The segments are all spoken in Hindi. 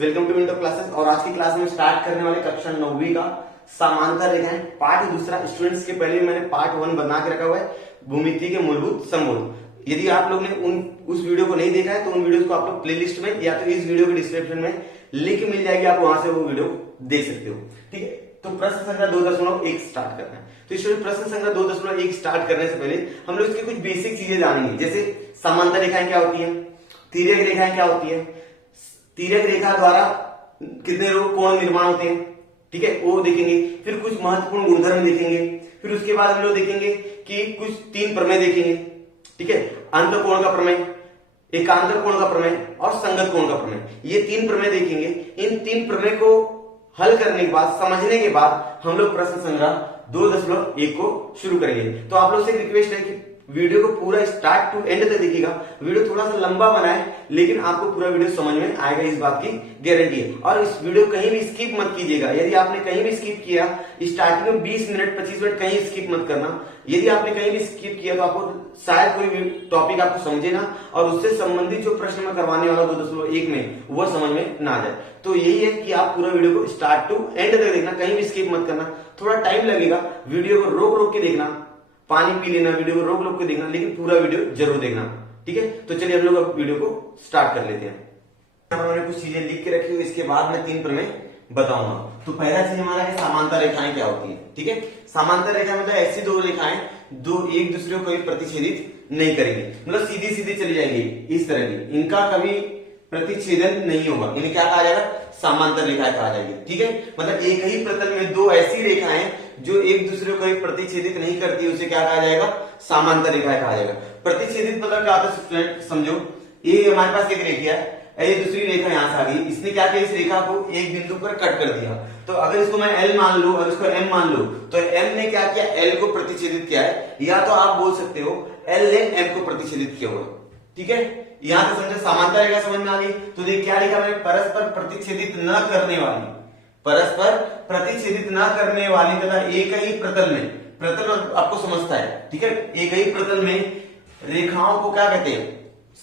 Welcome to window classes. और आज की क्लास में स्टार्ट करने वाले कक्षा 9वीं का समांतर रेखाएं पार्ट दूसरा। स्टूडेंट्स के पहले मैंने पार्ट 1 बना के रखा हुआ है, भूमिति के मूलभूत समूह। यदि आप लोग ने उस वीडियो को नहीं देखा है तो उन वीडियोस को आप लोग प्लेलिस्ट में या तो इस वीडियो के डिस्क्रिप्शन में लिंक मिल जाएगी, आप वहां से वो वीडियो देख सकते हो। ठीक है, तो प्रश्न संख्या 2.1 स्टार्ट करना है। तो स्टूडेंट प्रश्न संख्या 2.1 स्टार्ट करने से पहले हम लोग इसकी कुछ बेसिक चीजें जानेंगे, जैसे समांतर रेखाएं क्या होती है, तिर्यक रेखाएं क्या होती है, तिर्यक रेखा द्वारा कितने कोण निर्माण होते हैं, ठीक है वो देखेंगे। फिर कुछ महत्वपूर्ण गुणधर्म देखेंगे। फिर उसके बाद हम लोग देखेंगे कि कुछ 3 प्रमेय देखेंगे, ठीक है, अंत कोण का प्रमेय, एकांतर कोण का प्रमेय और संगत कोण का प्रमेय। ये 3 प्रमेय देखेंगे। इन 3 प्रमेय को हल करने के बाद, समझने के बाद हम लोग प्रश्न संख्या 2.1 को शुरू करेंगे। तो आप लोग से रिक्वेस्ट है कि वीडियो को पूरा स्टार्ट टू एंड तक देखिएगा। वीडियो थोड़ा सा लंबा बना है लेकिन आपको पूरा वीडियो समझ में आएगा, इस बात की गारंटी है। और इस वीडियो कहीं भी स्किप मत कीजिएगा। यदि आपने कहीं भी स्किप किया, स्टार्टिंग में 20 मिनट 25 मिनट कहीं स्किप मत करना। यदि आपने कहीं भी स्किप किया तो आपको शायद कोई टॉपिक आपको समझे ना, और उससे संबंधित जो प्रश्न मैं करवाने वाला 2.1 में वो समझ में ना आ जाए। तो यही है कि आप पूरा वीडियो को स्टार्ट टू एंड तक देखना, कहीं भी स्किप मत करना। थोड़ा टाइम लगेगा, वीडियो को रोक रोक के देखना, पानी पी लेना, वीडियो को रोक रोक के देखना, लेकिन पूरा वीडियो जरूर देखना। ठीक है, तो चलिए हम लोग अब वीडियो को स्टार्ट कर लेते हैं। हमने कुछ चीजें लिख के रखी हुई, इसके बाद मैं 3 प्रमेय बताऊंगा। तो पहला चीज हमारा है समांतर रेखाएं क्या होती है। ठीक है, समांतर रेखा मतलब ऐसी 2 रेखाएं जो एक दूसरे को कभी प्रतिच्छेदित नहीं करेंगी, मतलब सीधी सीधी चली जाएंगी इस तरह की, इनका कभी प्रतिच्छेदन नहीं होगा, इन्हें क्या कहा जाएगा, समांतर रेखाएं कहा जाएगी। ठीक है, मतलब एक ही प्रतल में 2 ऐसी रेखाएं जो एक दूसरे को कभी प्रतिच्छेदित नहीं करती, उसे क्या कहा जाएगा, समांतर रेखाएं कहा जाएगा। प्रतिच्छेदित मतलब क्या होता है स्टूडेंट, समझो ये हमारे पास एक रेखा है, ये दूसरी रेखा यहां से आ गई, इसने क्या किया, इस रेखा को एक बिंदु पर कट कर दिया। तो अगर इसको मैं L मान लूं और इसको M मान लूं, तो M ने क्या किया, L को प्रतिच्छेदित किया है, या तो आप बोल सकते हो L ने M को प्रतिच्छेदित किया होगा। ठीक है, यहां से समझो समांतर रेखा समझ में आ गई। तो देखिए क्या लिखा मैंने, परस्पर प्रतिच्छेदित न करने वाली, परस्पर प्रतिच्छेदित न करने वाली तथा एक ही प्रतल में, प्रतल आपको समझता है, ठीक है, एक ही प्रतल में रेखाओं को क्या कहते हैं,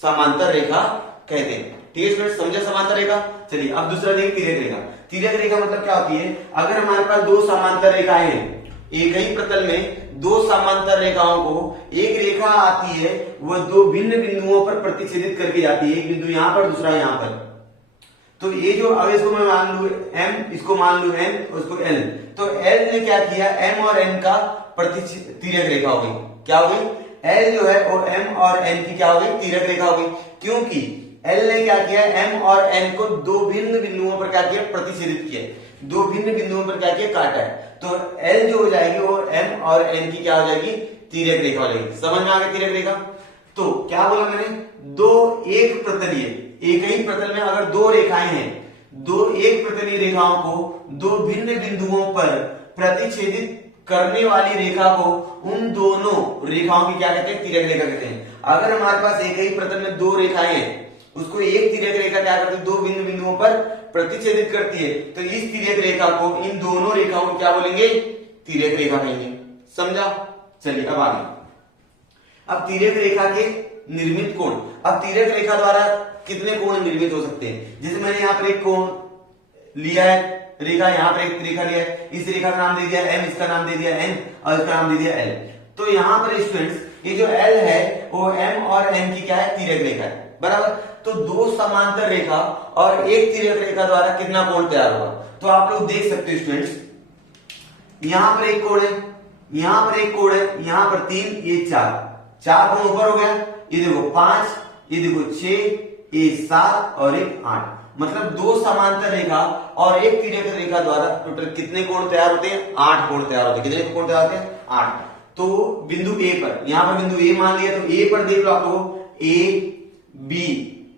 समांतर रेखा कहते हैं। ठीक है, समझे समांतर रेखा। चलिए अब दूसरा देखिए तिर्यक रेखा। तिर्यक रेखा मतलब क्या होती है, अगर हमारे पास 2 समांतर रेखाएं हैं, एक ही प्रतल में 2 समांतर रेखाओं को एक रेखा आती है, वह 2 भिन्न बिंदुओं पर प्रतिच्छेदित करके जाती है, एक बिंदु यहां पर दूसरा यहां पर। तो ये जो, अब इसको मैं मान लू M, इसको मान लू N, उसको L, तो L ने क्या किया, M और N का तिर्यक रेखा हो गई। क्या हो गई, L जो है वो M और N की क्या हो गई, तिर्यक रेखा हो गई, क्योंकि L ने क्या किया, M और N को 2 भिन्न बिंदुओं पर क्या किया, प्रतिच्छेदित किया, 2 भिन्न बिंदुओं पर क्या किया, काटा है। तो L जो हो जाएगी वो M और N की क्या हो जाएगी, तिर्यक रेखा हो जाएगी। समझ में आ गया तिर्यक रेखा। तो क्या बोला मैंने, 2 एक प्रतलीय, एक ही प्रतल में अगर 2 रेखाएं हैं, 2 एक प्रतलीय रेखाओं को 2 भिन्न बिंदुओं पर प्रतिच्छेदित करने वाली रेखा को, उन दोनों रेखाओं की क्या कहते हैं, तिर्यक रेखा कहते हैं। अगर हमारे पास एक ही प्रतल में 2 रेखाएं हैं, उसको एक तिर्यक रेखा क्या करती है, 2 भिन्न बिंदुओं पर प्रतिच्छेदित करती है, तो इस तिर्यक रेखा को, इन दोनों रेखाओं को क्या बोलेंगे, तिर्यक रेखा कहेंगे। समझा। चलिए अब आगे, अब तिर्यक रेखा के निर्मित कोण। अब तिर्यक रेखा द्वारा कितने कोण निर्मित हो सकते हैं, जैसे मैंने यहाँ पर एक कोण लिया है, रेखा यहाँ पर एक रेखा लिया है, इस रेखा का नाम दे दिया M, इसका नाम दे दिया N और इसका नाम दे दिया L। तो यहाँ पर स्टूडेंट्स ये जो L है वो M और N की क्या है, तिर्यक रेखा है, बराबर। तो 2 समांतर रेखा और एक तिर्यक रेखा द्वारा कितना कोण तैयार होगा, तो आप लोग देख सकते हो स्टूडेंट्स, यहां पर एक कोण है, यहां पर एक कोण है, यहां पर 3, ये 4 कोण ऊपर हो गया, ये देखो 5, ये देखो 6, ये 7 और एक 8, मतलब 2 समांतर रेखा और एक तिर्यक रेखा द्वारा टोटल कितने कोण तैयार होते हैं, 8 कोण तैयार होते हैं। कितने कोण तैयार होते हैं, 8। तो बिंदु A पर, यहां पर बिंदु A मान लिया, तो A पर देख लो आप लोग, A B,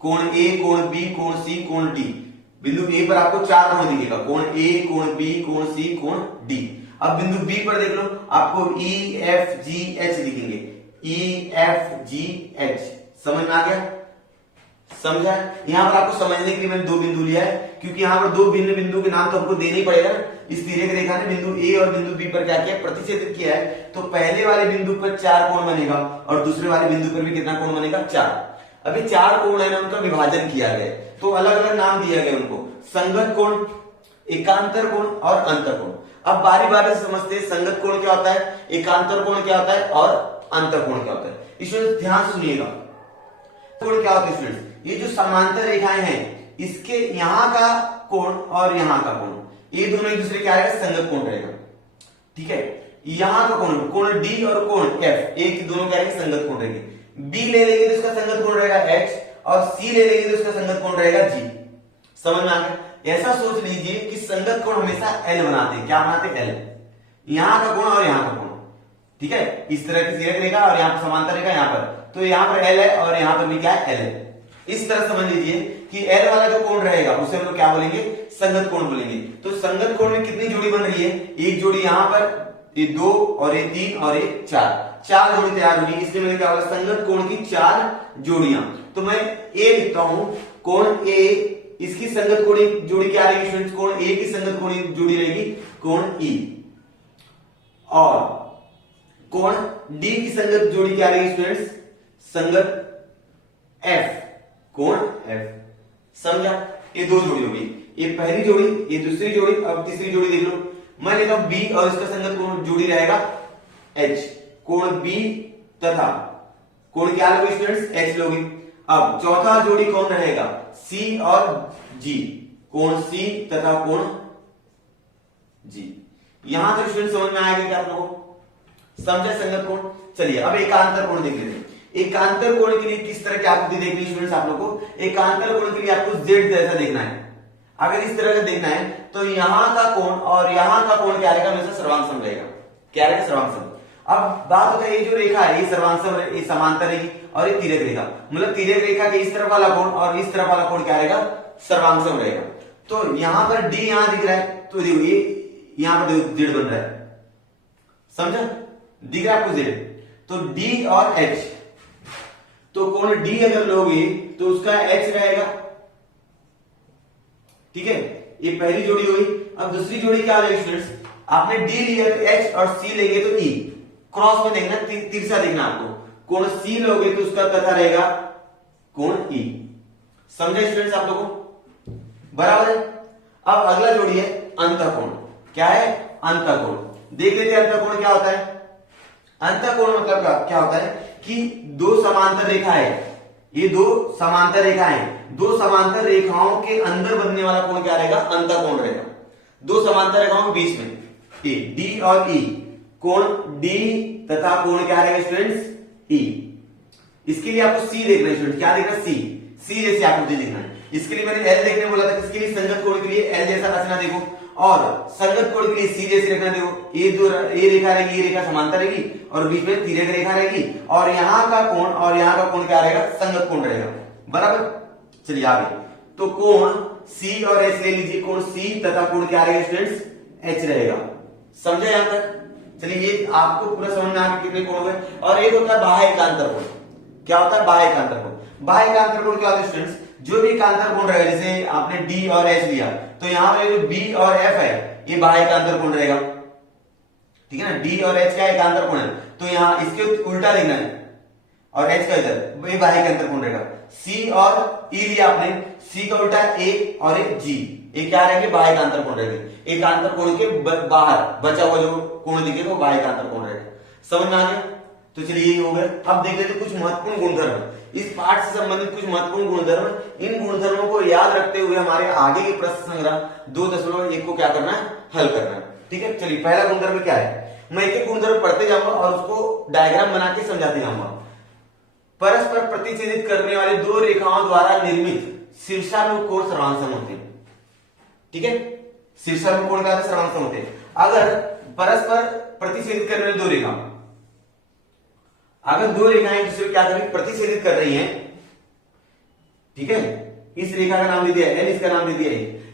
कोण A, कोण B, कोण C, कोण D। बिंदु A पर आपको 4 कोण दिखेगा, कोण A, कोण B, कोण C, कोण D। अब बिंदु B पर देख लो, आपको E F G H दिखेंगे, E F G H। समझ में आ गया, समझा। यहां पर आपको समझने के लिए मैंने 2 बिंदु लिया है, क्योंकि यहां पर 2 भिन्न बिंदु के नाम तो हमको देना ही पड़ेगा। इस तिर्यक रेखा ने बिंदु A और बिंदु B पर क्या किया, प्रतिच्छेदित किया है, तो पहले वाले बिंदु पर 4 कोण बनेगा और दूसरे वाले बिंदु पर भी कितना कोण बनेगा, 4। अभी 4 कोण है ना, उनका विभाजन किया गया, तो अलग अलग नाम दिया गया उनको। संगत कोण, एकांतर कोण और अंतर कोण। अब बारी बारी से समझते हैं संगत कोण क्या होता है, एकांतर कोण क्या होता है और अंतर कोण क्या होता है। स्टूडेंट्स ध्यान से सुनिएगा, कोण क्या होता है स्टूडेंट्स, ये जो समांतर रेखाएं हैं इसके यहाँ का कोण और यहाँ का कोण, ये दोनों एक दूसरे क्या आएगा, संगत कोण रहेगा। ठीक है, यहाँ का कोण, कोण डी और कोण एफ, एक दोनों क्या रहेंगे, संगत कोण रहेंगे। बी ले लेंगे तो इसका संगत कोण रहेगा एच, और सी ले लेंगे तो इसका संगत कोण रहेगा जी। समझ में आ गया। ऐसा सोच लीजिए कि संगत कोण हमेशा एल बनाते हैं, क्या बनाते हैं, एल, यहाँ का कोण और यहाँ का कोण। ठीक है, इस तरह की सीरक रेखा और यहाँ पर समांतर रेखा, यहाँ पर तो यहाँ पर एल है और यहाँ पर भी क्या है, एल है। इस तरह समझ लीजिए कि एल वाला जो कोण रहेगा उसे हम लोग क्या बोलेंगे, संगत कोण बोलेंगे। तो संगत कोण में कितनी जोड़ी बन रही है, एक जोड़ी यहाँ पर, ये 2 और ये 3 और ये 4, 4 जोड़ी तैयार होगी। इसलिए मैंने क्या बोला, संगत कोण की 4 जोड़ियां। तो मैं ए लिखता हूं, कोण ए, इसकी संगत कोण जोड़ी क्या रहेगी स्टूडेंट्स, कोण ए की संगत कोण जोड़ी रहेगी कोण ई, और कोण डी की संगत जोड़ी क्या रहेगी स्टूडेंट्स, संगत एफ, कोण एफ। समझा, ये 2 जोड़ी होगी, ये पहली जोड़ी, ये दूसरी जोड़ी, अब तीसरी जोड़ी देख लो। मैं लिखा बी और इसका संगत कोण जोड़ी रहेगा एच, कोण बी तथा कोण क्या लोगे स्टूडेंट्स, एच लोगे। अब चौथा जोड़ी कौन रहेगा, सी और जी, कोण सी तथा कोण जी। यहां तक स्टूडेंट समझ में आएगा क्या आप लोगों को, समझे संगत कोण। चलिए अब एकांतर कोण देख लेते हैं। एकांतर कोण के लिए किस तरह की आकृति देखनी है स्टूडेंट्स आप लोगों को, एकांतर कोण के लिए आपको जेड जैसा देखना है। अगर इस तरह का देखना है तो यहां का कोण और यहां का कोण क्या रहेगा, हमेशा सर्वांगसम रहेगा। क्या रहेगा, सर्वांगसम। अब बात होता है ये जो रेखा है ये सर्वांगसम, ये समांतर रहेगी और ये तिर्यक रेखा, मतलब तिर्यक रेखा के इस तरफ वाला कोण और इस तरफ वाला कोण क्या रहेगा, सर्वांगसम रहेगा। तो यहां पर डी यहां दिख रहा है, तो देखो ये यहां पर देखो जेड बन रहा है, समझा, दिख रहा है आपको जेड। तो डी और एच, तो कोण डी अगर लोगे तो उसका एच रहेगा। ठीक है, ये पहली जोड़ी हुई। अब दूसरी जोड़ी क्या रहेगी स्टूडेंट्स, आपने डी लिया तो एच और सी लेंगे तो ई, क्रॉस में देखना, तिरछा देखना आपको। कोण सी लोगे तो उसका तथा रहेगा कोण ई। समझे स्टूडेंट्स आप लोगों को, बराबर है। अब अगला जोड़ी है अंतःकोण। क्या है, अंतःकोण। देख लेते हैं अंतःकोण क्या होता है। अंतःकोण मतलब क्या होता है कि 2 समांतर रेखा है, ये 2 समांतर रेखाएं, 2 समांतर रेखाओं के अंदर बनने वाला कोण क्या रहेगा, अंतःकोण रहेगा। 2 समांतर रेखाओं के बीच में ए, डी और ई, कोण डी तथा कोण क्या रहेगा स्टूडेंट्स, ई। इसके लिए आपको सी देखना है स्टूडेंट, क्या देखना, सी, सी जैसी आकृति देखना है। इसके लिए मैंने एल देखने बोला था, इसके लिए संगत कोण के लिए एल जैसा रचना देखो, और संगत कोण के लिए सी जैसी रचना देखो। ये रेखा रहेगी, ये रेखा समांतर रहेगी और बीच में तिर्यक रेखा रहेगी, और यहाँ का कोण और यहाँ का कोण क्या रहेगा, संगत कोण रहेगा, बराबर। चलिए आगे, तो कोण सी और एच ले लीजिए, कोण सी तथा कोण क्या रहेगा स्टूडेंट्स, एच रहेगा। समझे यहां तक। चलिए ये आपको पूरा समझ में आ गया कितने कोण हो गए। और एक होता है बाह्य एकांतर कोण। क्या होता है बाह्य एकांतर कोण। बाह्य एकांतर कोण क्या होता है स्टूडेंट्स, जो भी एकांतर कोण रहेगा, जैसे आपने डी और एच लिया तो यहाँ पे जो बी और एफ है ये बाह्य एकांतर कोण रहेगा। ठीक है ना, डी और एच का एकांतर कोण है, तो यहाँ इसके उल्टा देखना है, और एच का इधर, ये बाह्य एकांतर कोण रहेगा। सी और ई लिया आपने, सी का उल्टा ए और एक जी, ये क्या रहेंगे, बाह्य एकांतर कोण रहेंगे। एकांतर कोण के बाहर बचा हुआ जो कोण दिखेगा वो बाह्य एकांतर कोण रहेगा। समझ में आ गया। तो चलिए यही हो गया। अब देख लेते कुछ महत्वपूर्ण गुणधर्म, इस पाठ से संबंधित कुछ महत्वपूर्ण गुणधर्म। इन गुणधर्मों को याद रखते हुए हमारे आगे के प्रश्न संग्रह 2.1 को क्या करना है, हल करना है। ठीक है, चलिए पहला गुणधर्म क्या है, मैं एक एक गुणधर्म पढ़ते जाऊंगा और उसको डायग्राम बना के समझाते जाऊंगा। परस्पर प्रतिच्छेदित करने वाले 2 रेखाओं द्वारा निर्मित शीर्षाभिमुख कोण सर्वांगसम होते हैं। ठीक है, शीर्षाभिमुख कोण का सर्वांगसम होते हैं। अगर परस्पर प्रतिच्छेदित करने वाली 2 रेखा, अगर 2 रेखाएं दूसरे क्या कर रही, प्रतिच्छेदित कर रही हैं, ठीक है, इस रेखा का नाम दे दिया एल, इसका नाम दे दिया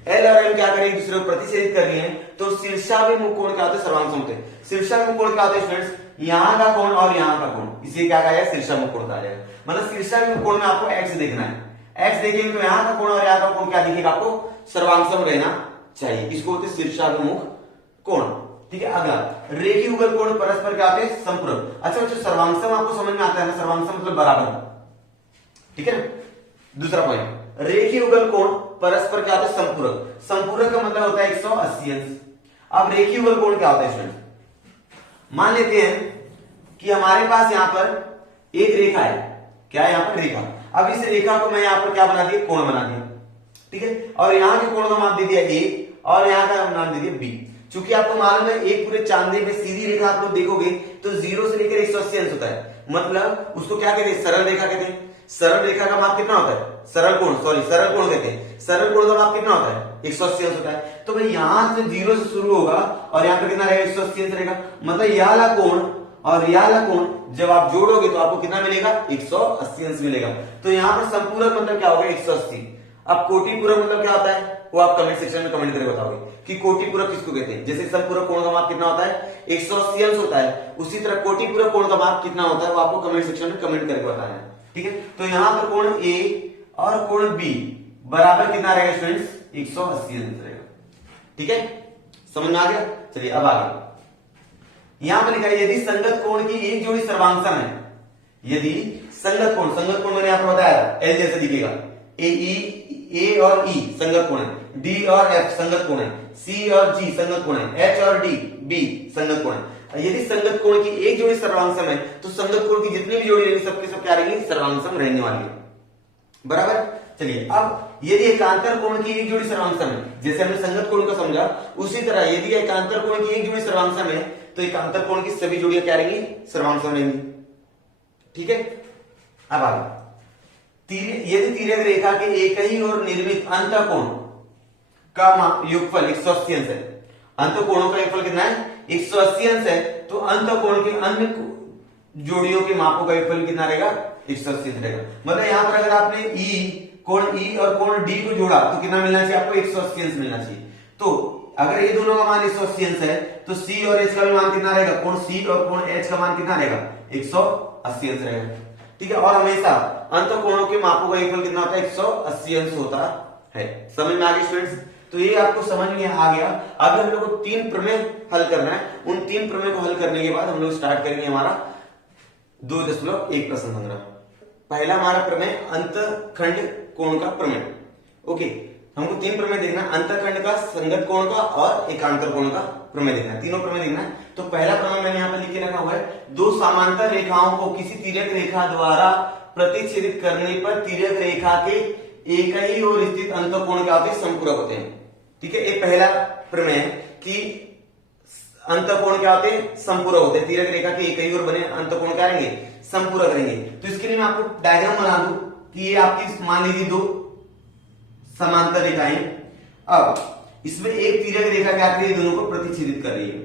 एल और एल क्या कर रही है, दूसरे को प्रतिच्छेदित कर रही हैं, तो शीर्षाभिमुख कोण क्या होते हैं, सर्वांगसम होते हैं। शीर्षाभिमुख कोण क्या होते हैं स्टूडेंट्स, यहाँ का कोण और यहाँ का कोण, इसे क्या कहा जाएगा, शीर्षाभिमुख कोण कहा जाएगा। मतलब शीर्षाभिमुख कोण में आपको एक्स देखना है, एक्स देखेंगे तो यहाँ का कोण और यहाँ का कोण क्या दिखेगा, आपको सर्वांगसम रहना चाहिए। इसको होते हैं शीर्षाभिमुख कोण। ठीक है, अगला रेखीय युगल कोण परस्पर क्या होते हैं, समपूरक। अच्छा बच्चों, सर्वांगसम आपको समझ में आता है ना, सर्वांगसम मतलब बराबर। ठीक है, दूसरा पॉइंट, रेखीय युगल कोण परस्पर क्या होता है, संपूरक। संपूरक का मतलब होता है 180 अंश। अब रेखीय युगल कोण क्या होता है स्टूडेंट? मान लेते हैं कि हमारे पास यहां पर एक रेखा है, क्या है यहां पर रेखा। अब इस रेखा को मैं यहां पर क्या बना दिया, कोण बना दिया, ठीक है। और यहाँ के कोण का माप दे दिया ए और यहाँ का नाम दे दिया बी। चूंकि आपको मालूम है एक पूरे चांदे में सीधी रेखा आप लोग देखोगे तो 0 से लेकर 180 अंश होता है, मतलब उसको क्या कहते हैं, सरल रेखा कहते हैं। सरल रेखा का माप कितना होता है, सरल कोण कहते हैं। सरल कोण का माप कितना होता है, 180 अंश होता है। तो भाई यहां से 0 से शुरू होगा और यहाँ पे कितना रहेगा, 180 अंश रहेगा। मतलब यह वाला कोण और यह वाला कोण जब आप जोड़ोगे तो आपको कितना मिलेगा, 180 अंश मिलेगा। तो यहाँ पर संपूरक मतलब क्या होगा, 180। अब कोटि पूरक मतलब क्या होता है, वो आप कमेंट सेक्शन में कमेंट करके बताओगे कि कोटि पूरक किसको कहते हैं। जैसे संपूरक कोण का माप कितना होता है, 180 अंश होता है, उसी तरह कोटि पूरक कोण का माप कितना होता है वो आपको कमेंट सेक्शन में कमेंट करके बताना है, ठीक है। तो यहाँ पर कोण ए और कोण बी बराबर कितना रहेगा स्टूडेंट्स, 180 अंश रहेगा, ठीक है। समझ में आ गया। चलिए अब आगे यहां पर लिखा है यदि संगत कोण की एक जोड़ी सर्वांग सम है। यदि संगत कोण मैंने यहां पर बताया एल जैसे दिखेगा, ए और ई संगत कोण है, डी और एफ संगत कोण है, सी और जी संगत कोण है, एच और डी बी संगत कोण है। यदि संगत कोण की एक जोड़ी सर्वांग सम है तो संगत कोण की जितनी भी जोड़ी रहेगी सबके सब क्या रहेंगी, सर्वांग सम रहने वाली है, बराबर। चलिए अब यदि एकांतर कोण की एक जोड़ी सर्वांग सम है, जैसे हमने संगत कोण को समझा उसी तरह यदि एकांतर कोण की एक जोड़ी सर्वांग सम है तो एकांतर कोण की सभी जोड़ियां क्या रहेंगी, सर्वांग सम रहेंगी, ठीक है। अब आगे यदि तिर्यक रेखा के एक ही ओर निर्मित अंतःकोण का योगफल 180 अंश है, अंतःकोणों का योगफल कितना है, 180 अंश है, तो अंतःकोण के अन्य जोड़ियों के मापों का योगफल कितना रहेगा, 180 अंश रहेगा। मतलब यहां पर अगर आपने कोण ई और कोण डी को जोड़ा तो कितना मिलना चाहिए आपको, 180 अंश मिलना चाहिए। तो अगर ये दोनों का मान 180 अंश है तो सी और एच का भी मान कितना रहेगा, कोण सी और कोण एच का मान कितना रहेगा, 180 अंश रहेगा, ठीक है। और हमेशा अंतःकोणों के मापों का योगफल कितना होता है, 180 अंश होता है। समझ में आ गया स्टूडेंट्स। तो ये आपको समझ में आ गया। अब हम लोग को 3 प्रमेय हल करना है। उन 3 प्रमेय को हल करने के बाद हम लोग स्टार्ट करेंगे हमारा 2.1 प्रश्न संग्रह। पहला हमारा प्रमेय अंतःखंड कोण का प्रमेय। ओके, हमको 3 प्रमेय देखना, अंतःखंड का, संगत कोण का और एकांतर कोण का प्रमेय देखना है। तीनों प्रमेय देखना है। तो पहला प्रमेय मैंने यहाँ पर लिख के रखा हुआ है, दो समांतर रेखाओं को किसी तिर्यक रेखा द्वारा प्रतिच्छेदित करने पर तिर्यक रेखा के एक ही ओर स्थित अंतःकोण क्या होते हैं, संपूरक होते हैं, ठीक है। ये पहला प्रमेय है कि अंतःकोण क्या होते हैं, संपूरक होते हैं। तिर्यक रेखा के एक ही ओर बने अंतःकोण क्या रहेंगे, संपूरक रहेंगे। तो इसके लिए मैं आपको डायग्राम बना दूं कि ये आपकी मान लीजिए 2 समांतर रेखाएं, अब इसमें एक तिर्यक रेखा क्या कर रही है, दोनों को प्रतिच्छेदित कर रही है,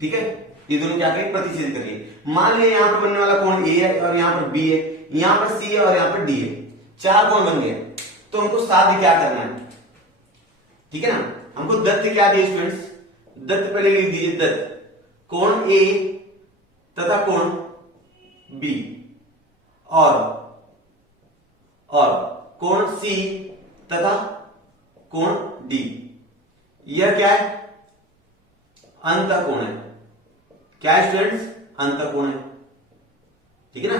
ठीक है। ये दोनों क्या करेंगे, प्रतिच्छेदित कर रही है। मान लिया यहां पर बनने वाला कोण ए है और यहां पर बी है, यहां पर सी है और यहां पर डी है, 4 कोण बन गए। तो हमको साध्य क्या करना है, ठीक है ना। हमको दत्त क्या दिए स्टूडेंट्स, दत्त पहले लिख दीजिए, दत्त कोण ए तथा कोण बी और कोण सी तथा कोण डी, यह क्या है, अंतःकोण है। क्या है स्टूडेंट्स, अंतःकोण है, ठीक है ना।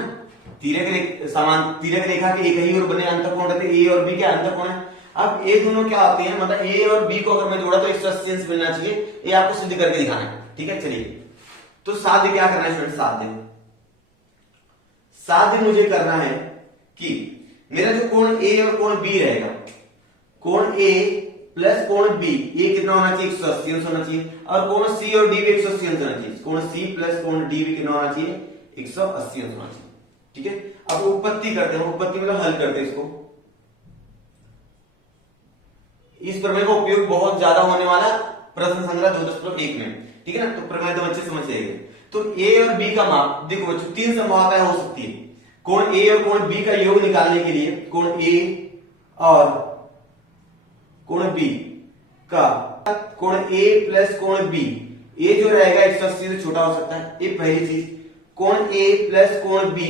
तिर्यक रेखा के एक ही ओर बने अंतःकोण रहते, ए और बी क्या अंतःकोण है। अब ये दोनों क्या होते हैं, मतलब ए और बी को अगर मैं जोड़ा तो 180 अंश मिलना चाहिए, ये आपको सिद्ध करके दिखाना है, ठीक है। चलिए तो साध्य क्या करना है स्टूडेंट, साध्य मुझे करना है कि मेरा जो कोण ए और कोण बी रहेगा, कोण ए प्लस कोण बी, ये कितना होना चाहिए, 180 अंश होना चाहिए। और कोण सी और डी भी 180 अंश होना चाहिए, कोण सी प्लस कोण डी भी कितना होना चाहिए, 180 अंश होना चाहिए, ठीक है। अब उत्पत्ति करते हैं, उत्पत्ति मतलब हल करते हैं इसको। इस प्रमेय का उपयोग बहुत ज्यादा होने वाला प्रश्न संग्रह 2.1 में, ठीक है ना। तो प्रमेय तो बच्चे समझ जाएंगे। तो ए और बी का माप देखो बच्चों, 3 संभावनाएं हो सकती है। कोण ए और कोण बी का योग निकालने के लिए कोण ए और कोण बी का, कोण ए प्लस कोण बी, ए जो रहेगा 180 से छोटा हो सकता है, ये पहली चीज। कोण ए प्लस कोण बी,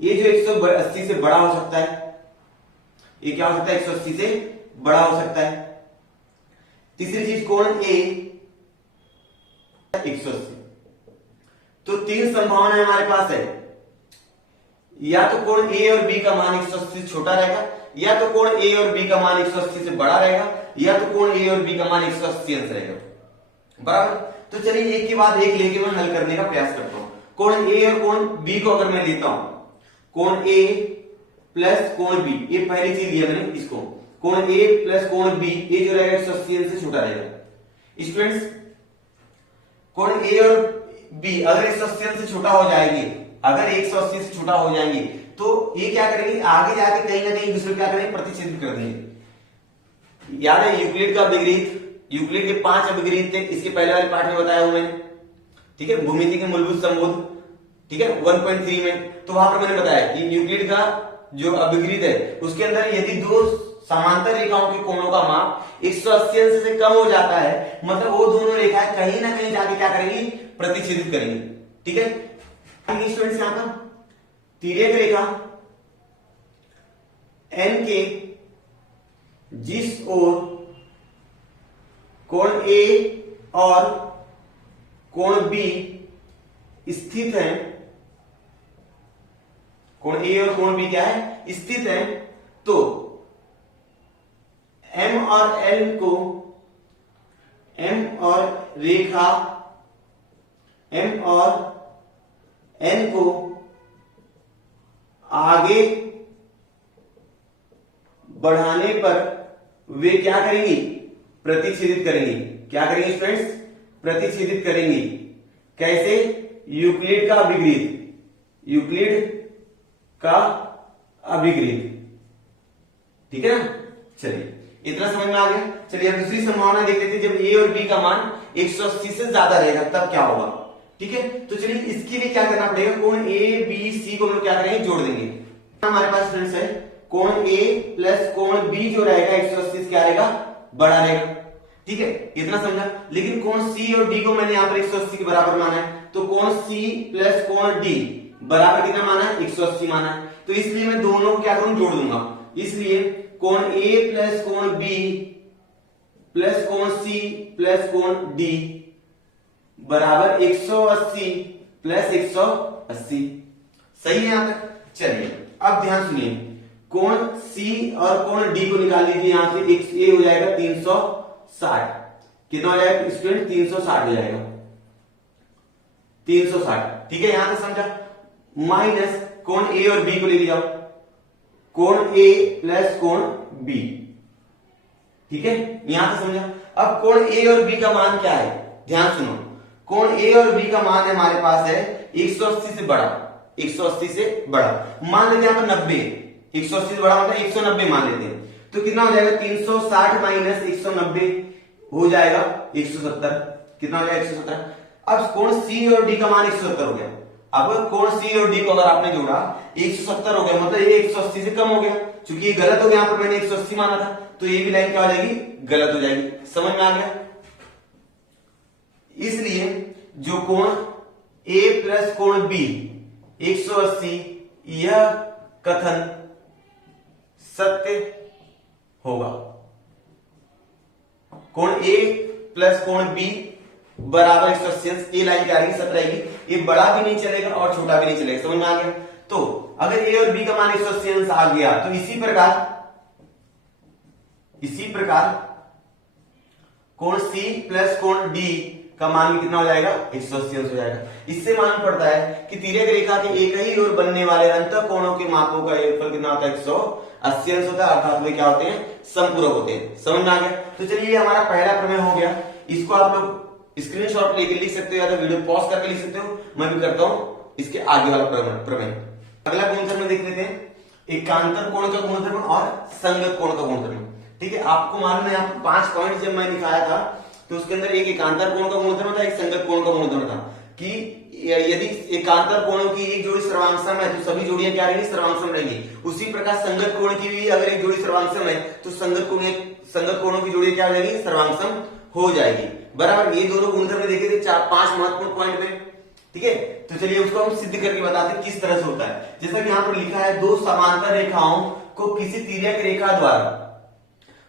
ये जो 180 से बड़ा हो सकता है, ये क्या हो सकता है, 180 से बड़ा हो सकता है। तीसरी चीज कोण ए 180। तो 3 संभावनाएं हमारे पास है। या तो कोण ए और बी का मान 180 से छोटा रहेगा, या तो कोण ए और बी का मान 180 से बड़ा रहेगा, या तो कोण ए और बी का मान 180 अंश रहेगा। बराबर। तो चलिए एक के बाद एक लेके मैं हल करने का प्रयास करता हूं। कोण ए और कोण बी को अगर मैं लेता हूं, कोण ए प्लस कोण बी, ये पहली चीज लिया मैंने इसको, कोण ए प्लस कोण बी, ये जो रहेगा 180 अंश से छोटा रहेगा। स्टूडेंट्स कोण ए और बी अगर 180 अंश से छोटा हो जाएगी, अगर 180 से छोटा हो जाएंगे तो ये क्या करेंगे, आगे जाके कहीं ना कहीं दूसरे क्या करेंगे, प्रतिच्छेदित कर देंगे। याद है यूक्लिड का विपरीत, यूक्लिड के 5 अभिगृहित थे, इसके पहले वाले पाठ में बताया हूं मैंने, ठीक है, भूमिति के मूलभूत संबोध, ठीक है 1.3 में। तो वहां पर मैंने बताया कि यूक्लिड का जो अभिगृहित है उसके अंदर यदि दो समांतर रेखाओं के कोणों का माप 180 अंश से कम हो जाता है, मतलब वो दोनों रेखाएं कहीं ना कहीं जाके क्या करेंगी, प्रतिच्छेदित करेंगी। ठीक है स्टूडेंट्स, यहां पर तिर्यक रेखा एन के जिस ओर कोण ए और कोण बी स्थित है, कोण ए और कोण बी क्या है, स्थित है, तो एम और एन को, एम और रेखा एम और एन को आगे बढ़ाने पर वे क्या करेंगी, प्रतिच्छेदित करेंगी। क्या करेंगे स्टूडेंट्स, प्रतिच्छेदित करेंगी। कैसे, यूक्लिड का अभिगृहित, यूक्लिड का अभिगृहित। ठीक है ना, चलिए इतना समझ में आ गया। चलिए अब दूसरी संभावना देख लेते हैं, जब ए और बी का मान 180 से ज्यादा रहेगा तब क्या होगा। ठीक है, तो चलिए इसके लिए क्या करना पड़ेगा, कोण ए बी सी को हम लोग क्या करेंगे, जोड़ देंगे। हमारे पास स्टूडेंट्स है कोण ए प्लस कोण बी जो रहेगा 180 से क्या रहेगा, बड़ा रहेगा। ठीक है, इतना समझा। लेकिन कोण सी और डी को मैंने यहाँ पर 180 के बराबर माना है, तो कोण सी प्लस कोण डी बराबर कितना माना है, 180 माना है। तो इसलिए मैं दोनों को क्या करूं, जोड़ दूंगा। इसलिए कोण ए प्लस कोण बी प्लस कोण सी प्लस कोण डी बराबर 180 प्लस 180। सही है यहां तक। चलिए अब ध्यान सुनिए, कोण सी और कोण डी को निकाल लीजिए। यहां से ए हो जाएगा 360, कितना हो जाएगा स्टूडेंट, 360 हो जाएगा, 360। ठीक है, यहां तक समझा। माइनस कोण ए और बी को लेके जाओ, कोण ए प्लस कोण बी। ठीक है, यहां तक समझा। अब कोण ए और बी का मान क्या है, ध्यान सुनो। कोण ए और बी का मान हमारे पास है 180 से बड़ा, 180 से बड़ा। मान लेते हैं यहां पर 90, 180 से बड़ा मतलब 190 मान लेते हैं। तो कितना हो जाएगा, 360 माइनस 190 हो जाएगा 170। कितना हो जाएगा, 170। अब कोण सी और डी का मान 170 हो गया। अब कोण सी और डी को अगर आपने जोड़ा 170 हो गया, मतलब ये 180 से कम हो गया। चूंकि ये गलत हो गया, यहां पर मैंने 180 माना था, तो ये भी लाइन क्या हो जाएगी, गलत हो जाएगी। समझ में आ गया। इसलिए जो कोण ए प्लस कोण बी 180, यह कथन सत्य होगा। कोण ए प्लस कोण बी बराबर 180 अंश, ये लाइन क्या रहेगी, 7 रहेगी। ये बड़ा भी नहीं चलेगा और छोटा भी नहीं चलेगा। समझ में आ गया। तो अगर ए और बी का मान 180 अंश आ गया, तो इसी प्रकार कोण सी प्लस कोण डी का मान भी कितना हो जाएगा, 180 अंश हो जाएगा। इससे मालूम पड़ता है कि तिर्यक रेखा के एक ही ओर बनने वाले अंतः कोणों के मापों का योगफल कितना होता है, 180 अंश होता है। अर्थात वे क्या होते हैं, समपूरक होते हैं। समझ में आ गया। तो चलिए ये हमारा पहला प्रमेय हो गया। इसको आप लोग स्क्रीनशॉट लेके लिख सकते हो या तो वीडियो पॉज करके लिख सकते हो। मैं भी करता हूं इसके आगे वाला प्रमेय। अगला गुणधर्म देख लेते हैं, एकांतर कोण का गुणधर्म और संगत कोण का गुणधर्म। ठीक है, आपको मालूम है यहाँ पर 5 पॉइंट जब मैं दिखाया था, तो उसके अंदर एक एकांतर कोण का गुणधर्म था, एक संगत कोण का गुणधर्म था कि यदि एकांतर कोणों की एक जोड़ी सर्वांगसम है तो सभी जोड़ियां क्या रहेंगी, सर्वांगसम रहेंगी। उसी प्रकार संगत कोण की भी अगर एक जोड़ी सर्वांगसम है तो संगत कोणों की जोड़ी क्या हो जाएगी, सर्वांगसम हो जाएगी। बराबर। ये दोनों गुणधर्म देखे थे 4-5 महत्वपूर्ण पॉइंट में। ठीक है, तो चलिए उसको हम सिद्ध करके बताते हैं किस तरह से होता है। जैसा कि यहाँ पर लिखा है, दो समांतर रेखाओं को किसी तिर्यक रेखा द्वारा,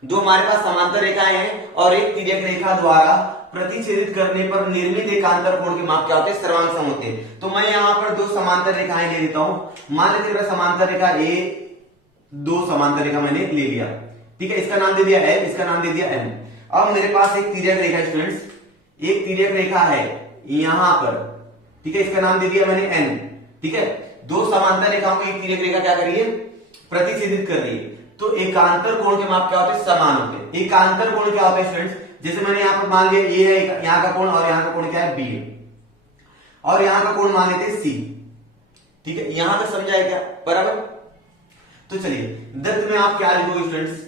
दो हमारे पास समांतर रेखाएं हैं और एक तिर्यक रेखा द्वारा प्रतिच्छेदित करने पर निर्मित एकांतर कोण के माप क्या होते हैं? सर्वांग सम होते हैं। तो मैं यहाँ पर दो समांतर रेखाएं ले लेता हूं। मान लेते मेरा समांतर रेखा ए, दो समांतर रेखा मैंने ले लिया, ठीक है, इसका नाम दे दिया एल, इसका नाम दे दिया एम। अब मेरे पास एक तिर्यक रेखा है स्टूडेंट्स, एक तिर्यक रेखा है यहां पर, ठीक है, इसका नाम दे दिया मैंने एन, ठीक है। दो समांतर रेखाओं को एक तिर्यक रेखा क्या कर रही है? प्रतिच्छेदित कर रही है। तो एकांतर कोण के माप क्या होते हैं? समान होते हैं। एकांतर कोण क्या होता है स्टूडेंट्स? जैसे मैंने यहां पर मान लिया ए है यहां का कोण, और यहां का कोण क्या है? बी है, और यहां का कोण मान लेते हैं सी, ठीक है। यहां तक समझा है क्या? बराबर। तो चलिए दत्त में आप क्या लिखोगे स्टूडेंट्स?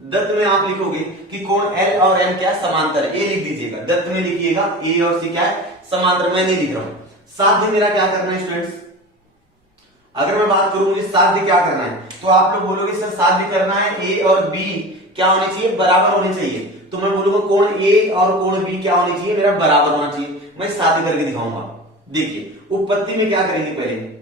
दत्त में आप लिखोगे कि कोण एल और एम क्या है? समांतर है, ए लिख दीजिएगा। दत्त में लिखिएगा ए और सी क्या है? समांतर। मैं नहीं लिख रहा हूं। साध्य मेरा क्या करना है स्टूडेंट्स? अगर मैं बात करूं मुझे साध्य क्या करना है, तो आप लोग बोलोगे सर साध्य करना है ए और बी क्या होने चाहिए? बराबर होने चाहिए। तो मैं बोलूंगा कोण ए और कोण बी क्या होने चाहिए? मेरा बराबर होना चाहिए। मैं साध्य करके दिखाऊंगा। देखिए उत्पत्ति में क्या करेंगे पहले,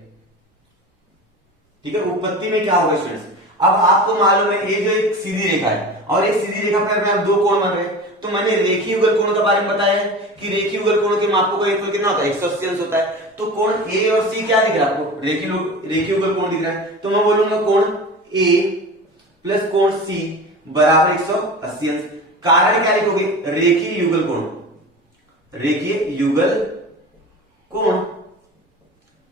ठीक है, उत्पत्ति में क्या होगा स्टूडेंट्स? अब आपको मालूम है ये जो एक सीधी रेखा है और एक सीधी रेखा पर में अब दो कोण बन रहे हैं। तो मैंने रेखीय युगल कोण के बारे में बताया है कि रेखीय युगल कोण के मापों का योगफल कितना होता है? 180 अंश होता है। तो कोण ए और सी क्या दिख रहा है आपको? रेखीय युगल कोण दिख रहा है। तो मैं बोलूंगा कोण ए प्लस कोण सी बराबर 180 अंश। कारण क्या लिखोगे? रेखीय युगल कोण, रेखीय युगल कोण,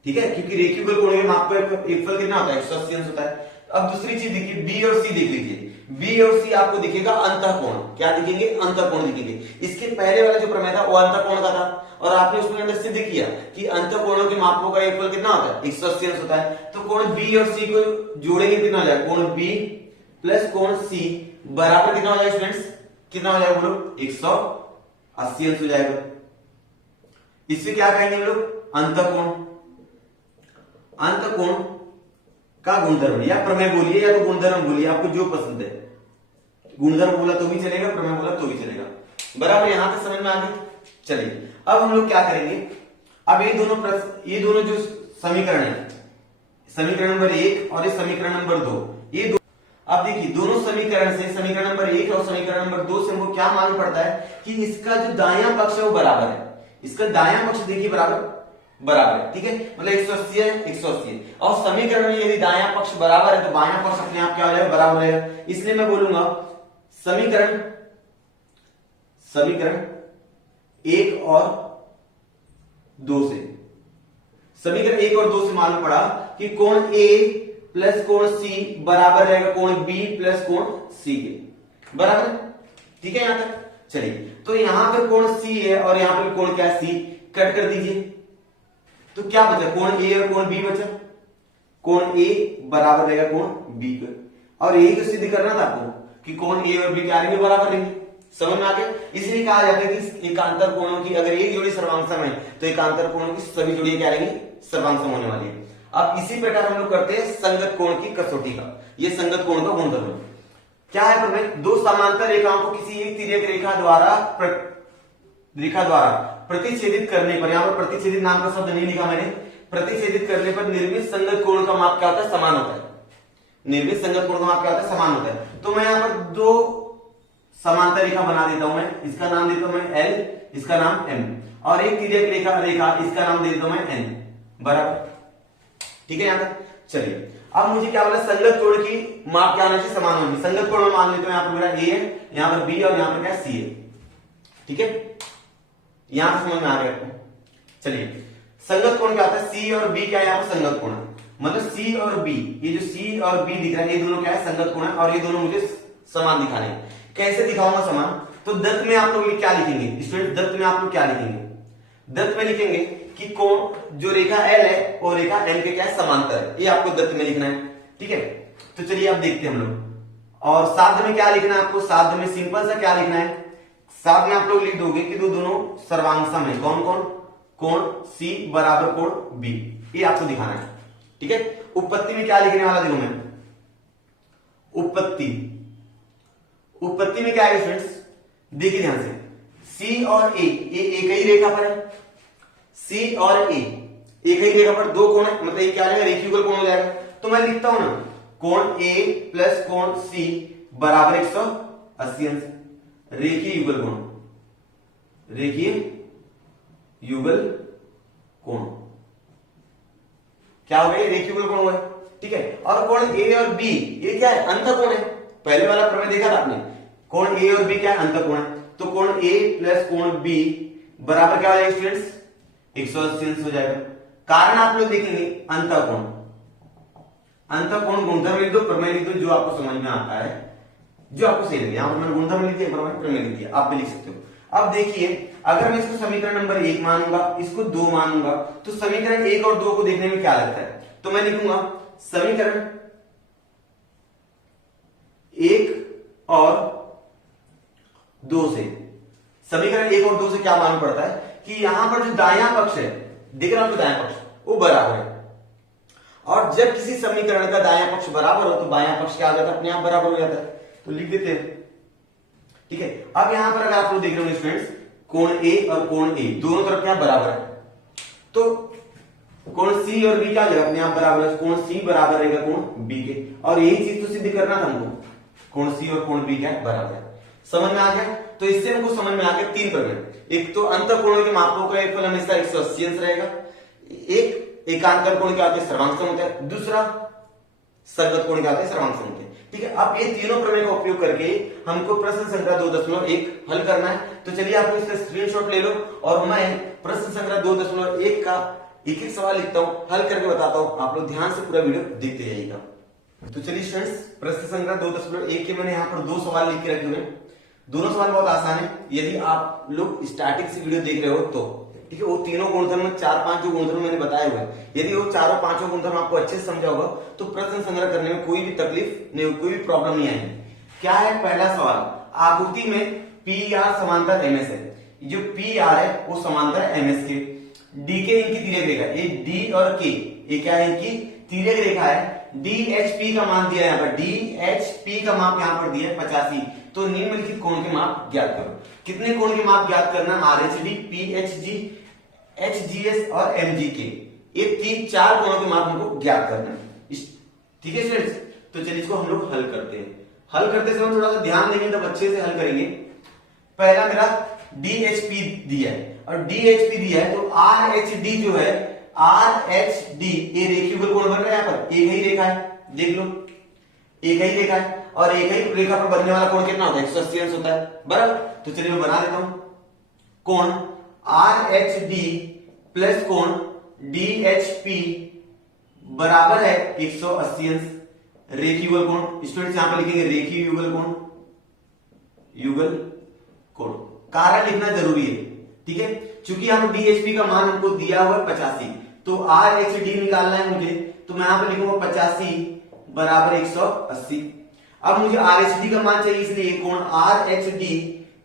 ठीक है, क्योंकि रेखीय युगल कोण के माप का योगफल कितना होता है? 180 अंश होता है। अब दूसरी चीज देखिए बी और सी देख लीजिए। बी और सी आपको दिखेगा अंतःकोण, क्या दिखेंगे? अंतःकोण दिखेंगे। इसके पहले वाला जो प्रमेय था वो अंतःकोण का था और आपने उसमें अंदर सिद्ध किया कि अंतःकोणों के मापों का योगफल कितना होता है? 180 अंश होता है। तो कोण बी और सी को जोड़ेंगे कितना हो जाएगा? कोण बी प्लस कोण सी बराबर कितना हो जाएगा स्टूडेंट्स? कितना हो जाएगा बोलो? 180 अंश हो जाएगा। इससे क्या कहेंगे हम लोग? अंतःकोण। अंतःकोण का गुणधर्म या प्रमेय बोलिए या तो गुणधर्म बोलिए, आपको जो पसंद है। गुणधर्म बोला तो भी चलेगा, प्रमेय बोला तो भी चलेगा। बराबर, यहां तक समझ में आ गई? चलिए अब हम लोग क्या करेंगे? अब ये दोनों जो समीकरण है, समीकरण नंबर 1 और ये समीकरण नंबर 2, ये दो, अब देखिए दोनों समीकरण से, समीकरण नंबर 1 और समीकरण नंबर 2 से हमको क्या मालूम पड़ता है कि इसका जो दायां पक्ष है वो बराबर है। इसका दायां पक्ष देखिए बराबर है, ठीक है, मतलब 180 है, 180 है। और समीकरण में यदि दायां पक्ष बराबर है तो बायां पक्ष अपने आप क्या हो जाएगा? बराबर रहेगा। इसलिए मैं बोलूंगा समीकरण 1 और 2 से, समीकरण 1 और 2 से मालूम पड़ा कि कोण ए प्लस कोण सी बराबर रहेगा कोण बी प्लस कोण सी के, बराबर, ठीक है यहां तक। चलिए तो यहां पर कोण सी है और यहां पर कोण क्या? सी। कट कर दीजिए तो क्या बचा? कोण ए और कोण बी बचा। कोण ए बराबर रहेगा कोण बी का, और यही तो सिद्ध करना था आपको कि कोण ए और बी क्या रहेंगे? बराबर रहेंगे। समझ में आ गया? इसलिए कहा जाता है कि एकांतर कोणों की अगर एक जोड़ी सर्वांग सम है तो एकांतर कोणों की सभी जोड़ियां क्या रहेंगी? सर्वांग सम होने वाली है। अब इसी प्रकार हम लोग करते हैं संगत कोण की कसौटी का। ये संगत कोण का गुणधर्म क्या है? प्रमेय, दो समांतर रेखाओं को किसी एक तिर्यक रेखा द्वारा प्रतिच्छेदित करने पर, यहां पर प्रतिच्छेदित नाम का शब्द नहीं लिखा मैंने, प्रतिच्छेदित करने पर निर्मित संगत कोण का माप क्या होता है? समान होता है। निर्मित संगत कोण का माप क्या होता है? समान होता है। तो मैं यहां पर दो समांतर रेखा बना देता हूं। मैं इसका नाम देता हूं मैं एल, इसका नाम एम, और एक तिर्यक रेखा इसका नाम दे देता हूं मैं एन, बराबर, ठीक है यहां तक। चलिए अब मुझे क्या बोला? संगत कोण की माप क्या होना चाहिए? समान होनी। संगत कोण मान लेते हैं, यहां पर मेरा ए है, यहां पर बी और यहां पर क्या? सी है, ठीक है, यहां पर समझ में आ गया आपको? चलिए संगत कोण क्या होता है? सी और बी क्या है? यहां पर संगत कोण है, मतलब सी और बी, ये जो सी और बी दिख रहा है ये दोनों क्या है? संगत कोण है, और ये दोनों मुझे समान दिखाने हैं। कैसे दिखाऊंगा समान? तो दत्त में आप लोग क्या लिखेंगे स्टूडेंट? दत्त में आप लोग क्या लिखेंगे? दत्त में लिखेंगे कि कोण जो रेखा एल है और रेखा एम के क्या है? समांतर है। ये आपको दत्त में लिखना है, ठीक है। तो चलिए अब देखते हैं हम लोग। और साध्य में क्या लिखना है आपको? साध्य में सिंपल सा क्या लिखना है? साथ में आप लोग लिख दोगे कि दोनों सर्वांग सम है। कौन कौन? कोण सी बराबर कोण बी, ये आपको दिखाना है, ठीक है। उत्पत्ति में क्या लिखने वाला देखो मैं, उत्पत्ति में क्या है स्टूडेंट्स? देखिए ध्यान से, सी और ए, ये एक ही रेखा पर है। सी और ए एक ही रेखा पर दो कोण है, मतलब ये क्या रहेगा? रेखीय युगल कोण हो जाएगा। तो मैं लिखता हूं ना, कोण ए प्लस कोण सी बराबर 180 अंश, रेखीय युगल कोण, रेखीय युगल कोण। क्या हो गया? रेखीय युगल कोण हुआ है, ठीक है। और कोण ए और बी ये क्या है? अंतःकोण है। पहले वाला प्रमेय देखा था आपने, कोण ए और बी क्या है? अंतःकोण है। तो कोण ए प्लस कोण बी बराबर क्या हो जाएगा स्टूडेंट्स? 180 अंश हो जाएगा। कारण आप लोग देखेंगे अंतःकोण, अंतःकोण गुणधर्म लिख दो, प्रमेय लिख दो, जो आपको समझ में आता है, जो आपको सही लगे। यहां पर मैंने गुणधर्म लिख दिया, प्रमेय लिख दिया, आप भी लिख सकते हो। अब देखिए, अगर मैं इसको समीकरण नंबर 1 मानूंगा, इसको 2 मानूंगा, तो समीकरण 1 और 2 को देखने में क्या लगता है? तो मैं लिखूंगा समीकरण 1 और 2 से, समीकरण 1 और 2 से क्या मालूम पड़ता है कि यहां पर जो दायां पक्ष है, दिख रहा है दायां पक्ष, वो बराबर है। और जब किसी समीकरण का दायां पक्ष बराबर हो तो बायां पक्ष क्या हो जाता है? अपने आप बराबर हो जाता है। तो लिख देते हैं, ठीक है। अब यहां पर अगर आप लोग देख रहे हो स्टूडेंट्स, कोण ए और कोण ए दोनों तरफ क्या बराबर है, तो कोण सी और बी क्या हो जाएगा? अपने आप बराबर है। कोण सी बराबर रहेगा कोण बी के, और यही चीज तो सिद्ध करना था हमको, कोण सी और कोण बी क्या है? बराबर है। समझ में आ गया? तो इससे हमको समझ में आ गया 3 प्रमेय। एक तो अंतःकोणों के मापों का एक फल हमेशा 180 अंश रहेगा, एक एकांतर कोण क्या होते हैं? सर्वांग होता है, दूसरा सर्गत कोण क्या होते हैं? सर्वांग होते हैं, ठीक है। अब ये तीनों प्रमेय का उपयोग करके हमको प्रश्न संख्या 2.1 हल करना है। तो चलिए आप इसका स्क्रीनशॉट ले लो और मैं प्रश्न संख्या 2.1 का एक एक सवाल लिखता हूं, हल करके बताता हूं। आप लोग ध्यान से पूरा वीडियो देखते जाइएगा। तो चलिए स्टूडेंट्स, प्रश्न संख्या 2.1 के मैंने यहाँ पर 2 सवाल लिख के रखे हुए हैं। दोनों सवाल बहुत आसान है, यदि आप लोग स्टार्टिंग से वीडियो देख रहे हो तो, ठीक है। वो तीनों गुणधर्म 4-5 जो गुणधर्म मैंने बताए हुए हैं, यदि वो चारों पांचों गुणधर्म आपको अच्छे से समझा होगा तो प्रश्न संग्रह करने में कोई भी तकलीफ नहीं, कोई भी प्रॉब्लम नहीं आएगी। क्या है पहला सवाल? आकृति में पी आर समांतर एमएस है। जो पी आर है वो समांतर एमएस के, डी के इनकी तिर्यक रेखा, ये डी और के ये क्या है? इनकी तिर्यक रेखा है। DHP का मान दिया है यहाँ पर, DHP का माप यहाँ पर दिया है 85। तो निम्नलिखित कोण के माप ज्ञात करो। कितने कोण के माप ज्ञात करना? RHD, PHG, HGS और MGK, ये 4 कोणों के माप हमको ज्ञात करना है, ठीक है स्टूडेंट्स। तो चलिए इसको हम लोग हल करते हैं। हल करते समय थोड़ा सा ध्यान देंगे तब अच्छे से हल करेंगे। पहला मेरा DHP दिया है और DHP दिया है, तो RHD जो है, RHD ये रेखीय कोण बन रहा है। यहाँ पर एक ही रेखा है, देख लो, एक ही रेखा है, और एक ही रेखा पर बनने वाला कोण कितना होता है? 180 अंश होता है, बराबर। तो चलिए मैं बना देता हूं, कोण RHD प्लस कोण DHP बराबर है 180 अंश। रेखीय युगल कोण स्टूडेंट्स यहां पर लिखेंगे रेखीय युगल कोण, युगल कोण। कारण लिखना जरूरी है, ठीक है। चूंकि यहाँ पर DHP का मान हमको दिया हुआ है 85, तो RHD निकालना है मुझे, तो मैं यहां पर लिखूंगा 85 बराबर 180। अब मुझे RHD का मान चाहिए, इसलिए कोण RHD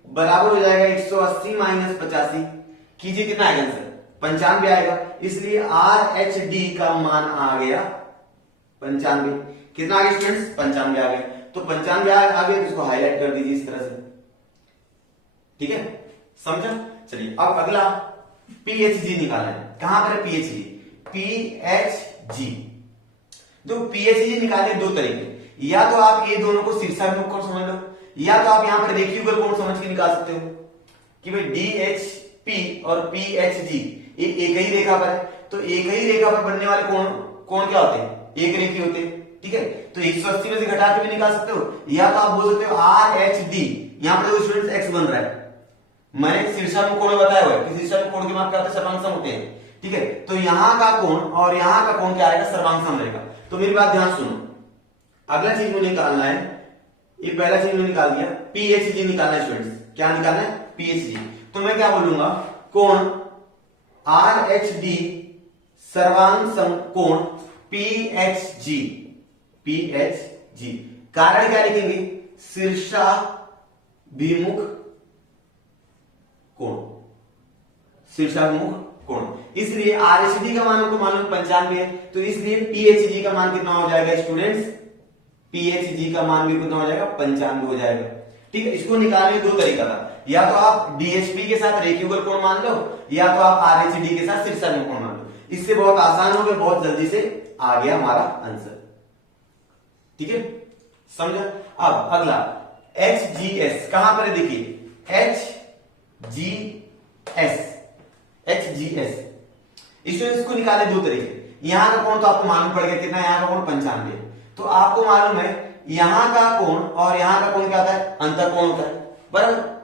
बराबर हो जाएगा 180 माइनस 85। कीजिए कितना आएगा आंसर? 95 आएगा। इसलिए RHD का मान आ गया 95। कितना आ गया स्टूडेंट्स? 95 आ गया। तो 95 आ गया, इसको हाईलाइट कर दीजिए इस तरह से, ठीक है, समझा। चलिए अब अगला PHG निकालना है। कहां पर है PHG? PHG, तो PHG निकालने 2 तरीके, या तो आप ये दोनों को शीर्षाभिमुख कोण समझ लो, या तो आप यहां पर रेखीय युगल कोण समझ के निकाल सकते हो कि भाई DHP और PHG ये एक ही रेखा पर है, तो एक ही रेखा पर बनने वाले कोण क्या होते हैं? एक रेखीय होते हैं, ठीक है। तो 180 में से घटा के भी निकाल सकते हो, या तो आप बोल सकते हो RHD, यहां पर स्टूडेंट्स x बन रहा है, मैंने शीर्षाभिमुख कोण बताया हुआ है कि शीर्षाभिमुख कोण के माप क्या होते हैं? सर्वांग होते हैं, ठीक है। तो यहां का कोण और यहां का कोण क्या आएगा? सर्वांग रहेगा। तो मेरी बात ध्यान सुनो, अगला चीज मुझे निकालना है, ये पहला चीज मैंने निकाल दिया, PHG निकालना है स्टूडेंट्स। क्या निकालना है? PHG। तो मैं क्या बोलूंगा? कोण RHD सर्वांग कोण PHG, PHG। कारण क्या लिखेंगे? शीर्षाभिमुख कोण, शीर्षाभिमुख कोण। इसलिए RHD का मान हमको मालूम 95 है, तो इसलिए PHG का मान कितना हो जाएगा स्टूडेंट्स? PHG का मान भी कितना हो जाएगा? 95 हो जाएगा, ठीक है। इसको निकालने 2 तरीका था, या तो आप DHP के साथ रेखीय युगल कोण मान लो, या तो आप RHD के साथ शीर्षाभिमुख कोण मान लो। इससे बहुत आसान हो गया, बहुत जल्दी से आ गया हमारा आंसर, ठीक है, समझा। अब अगला HGS कहां पर है? देखिए HGS S, H G S. Students को निकाले दो तरीके। यहां का कोण तो आपको मालूम पड़ गया कितना, यहां का कोण 95। तो आपको मालूम है यहां का कोण और यहां का कोण क्या होता है, अंतर कोण होता है, बराबर।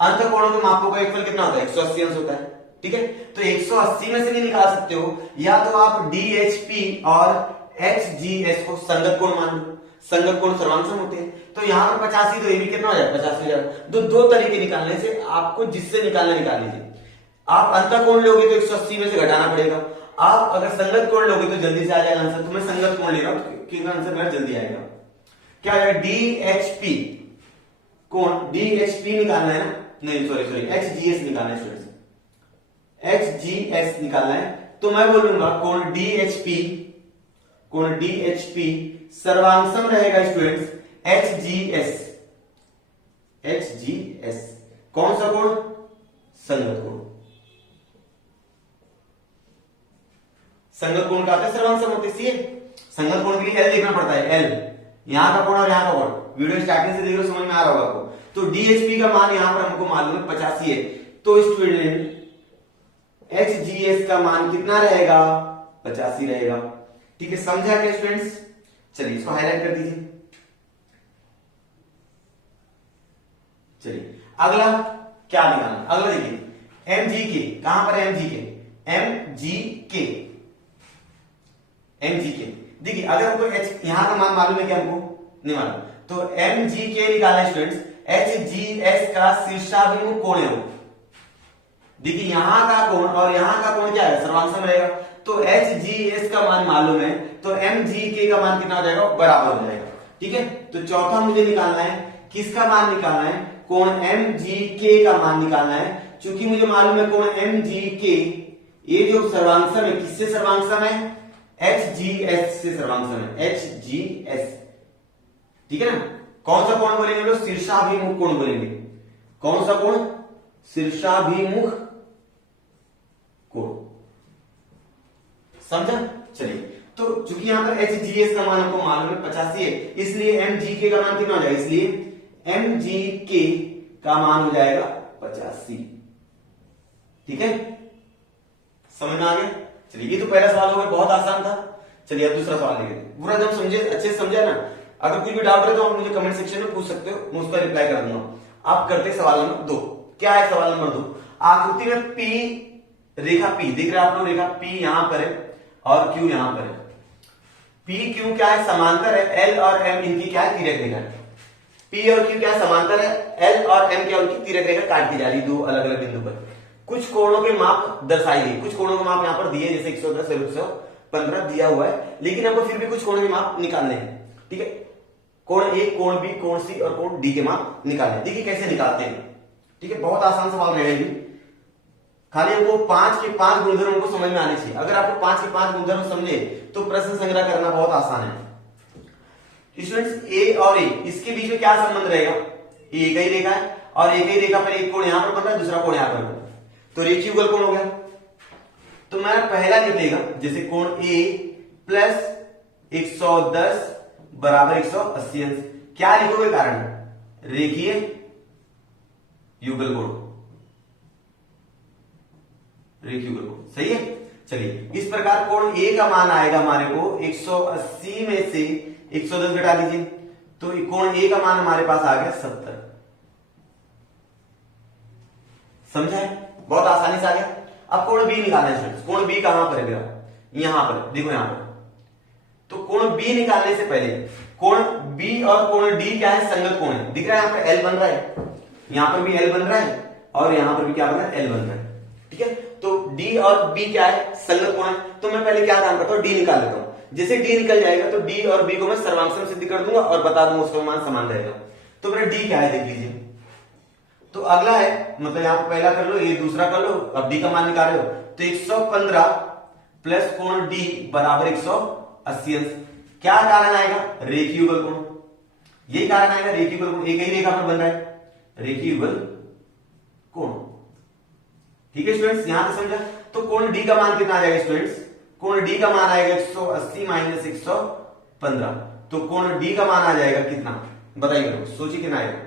अंतर कोणों के मापों का एक फल कितना होता है, 180 अंश होता है, ठीक है। तो 180 में से नहीं निकाल सकते हो, या तो आप डीएचपी और एचजीएस को संगत कोण मान लो, संगत कोण सर्वांग होते हैं। तो यहां पर 85, तो ये भी कितना हो जाएगा, 85 हो जाएगा। दो तरीके निकालने से, आपको जिससे निकालना निकाल लीजिए। आप अंतर कोण लोगे तो 180 में से घटाना पड़ेगा, आप अगर संगत कोण लोगे तो जल्दी से आ जाएगा आंसर। तो मैं संगत कोण ले रहा हूं क्योंकि आंसर मेरा जल्दी आएगा। क्या आएगा, डीएचपी कोण, डीएचपी निकालना है ना, नहीं सॉरी एचजीएस निकालना है स्टूडेंट्स, एचजीएस निकालना है। तो मैं बोलूंगा कोण डीएचपी, कोण डीएचपी सर्वांग रहेगा स्टूडेंट्स एचजीएस, एचजीएस कौन सा कोण, संगत कोण। संगत कोण का सर्वांग होते हैं, संगत कोण के लिए एल देखना पड़ता है, एल यहां का कोण और यहां का कोण। वीडियो स्टार्टिंग से देख रहे हो, समझ में आ रहा होगा आपको। तो डीएचपी का मान यहां पर हमको मालूम है 85 है, तो स्टूडेंट एचजीएस का मान कितना रहेगा, 85 रहेगा, ठीक है। समझा क्या स्टूडेंट्स, चलिए इसको हाईलाइट कर दीजिए। चलिए अगला क्या निकालना, अगला देखिए एमजीके, कहां पर एमजीके, एमजीके, एमजीके देखिए, अगर हमको एच यहां का मान मालूम है कि हमको नहीं मालूम, तो एमजीके निकालना स्टूडेंट्स, एचजीएस का शीर्षाभिमुख कोण है। देखिए यहां का कोण और यहां का कोण क्या है, सर्वांग रहेगा। तो एचजीएस का मान मालूम है, तो एमजीके का मान कितना हो जाएगा, बराबर हो जाएगा, ठीक है। तो चौथा मुझे निकालना है, किसका मान निकालना है, कोण एमजीके का मान निकालना है। चूंकि मुझे मालूम है कोण एमजीके, ये जो सर्वांग है किससे सर्वांग है, एचजीएस से सर्वांग है, एचजीएस, ठीक है ना। कौन सा कोण बोलेंगे हम लोग, शीर्षाभिमुख कोण बोलेंगे। कौन सा कोण, शीर्षाभिमुख कोण, समझा। चलिए तो चूंकि यहां पर एचजीएस का मान हमको मालूम है 85 है, इसलिए एमजीके का मान कितना हो जाएगा, इसलिए एमजीके का मान हो जाएगा 85, ठीक है। समझ में आ गया। चलिए ये तो पहला सवाल हो गया, बहुत आसान था। चलिए अब दूसरा सवाल लेंगे, पूरा जब समझे, अच्छे से समझा ना। अगर कुछ भी डाउट है तो आप मुझे कमेंट सेक्शन में पूछ सकते हो, मैं उसका रिप्लाई कर दूंगा। आप करते सवाल नंबर 2। क्या है सवाल नंबर 2, आकृति में पी, रेखा पी दिख रहा है आप लोग, रेखा पी यहां पर है और क्यू यहां पर है। पी क्यू क्या है, समांतर है, एल और एम इनकी क्या है, तिर्यक रेखा है। पी और क्यू क्या समांतर है, एल और एम क्या उनकी तिर्यक रेखा काट दी जा रही, दो अलग अलग बिंदु पर। कुछ कोणों के माप दर्शाई गई, कुछ कोणों के माप यहां पर दिए, जैसे 110 और 115 दिया हुआ है, लेकिन हमको फिर भी कुछ कोणों के माप निकालने हैं, ठीक है। कोण ए, कोण बी, कोण सी और कोण डी के माप निकालने। देखिए कैसे निकालते हैं, ठीक है। बहुत आसान सवाल रहेगी, खाली हमको 5 के 5 गुणधर्म को समझ में आने चाहिए। अगर आपको 5 के 5 गुणधर्म समझे तो प्रश्न संग्रह करना बहुत आसान है। स्टूडेंट्स ए और ए, इसके बीच में क्या संबंध रहेगा, एक ही रेखा है और एक ही रेखा पर एक कोण यहां पर बन रहा है, दूसरा कोण यहां पर, तो रेखीय युगल कोण हो गया। तो मैं पहला निकलेगा, जैसे कोण ए प्लस 110 बराबर 180 अंश। क्या लिखोगे कारण, रेखीय युगल कोण, रेखीय युगल कोण, सही है। चलिए इस प्रकार कोण ए का मान आएगा हमारे को 180 में से 110 घटा दीजिए, तो कोण ए का मान हमारे पास आ गया 70। समझा है, बहुत आसानी से आ गया। अब कोण बी निकालना है स्टूडेंट्स। कोण बी कहां पर है मेरा, यहां पर, देखो यहां पर। तो कोण बी निकालने से पहले कोण बी और कोण डी क्या है, संगत कोण है। दिख रहा है यहां पर एल बन रहा है, यहां पर भी एल बन रहा है और यहां पर भी क्या बन रहा है, एल बन रहा है, ठीक है। तो डी और बी क्या है, संगत कोण है। तो मैं पहले क्या काम करता हूं, डी निकाल लेता हूं। जैसे डी निकल जाएगा तो डी और बी को मैं सर्वांग सिद्ध कर दूंगा और बता दूंगा उसका मान समान रहेगा। तो मेरा डी क्या है देख लीजिए। तो अगला है, मतलब यहां पर पहला कर लो, ये दूसरा कर लो, अब डी का मान निकाल रहे हो, तो 115 प्लस कोण डी बराबर 180 अंश। क्या कारण आएगा, रेखीय युगल कोण, यही कारण आएगा, रेखीय युगल कोण, एक ही रेखा पर बन रहा है, रेखीय युगल कोण, ठीक है स्टूडेंट्स। यहां तक समझा। तो कोण डी का मान कितना आ जाएगा स्टूडेंट्स, कोण डी का मान आएगा 180 माइनस 115, तो कोण डी का मान आ जाएगा कितना, बताइए, सोचिए कितना आएगा।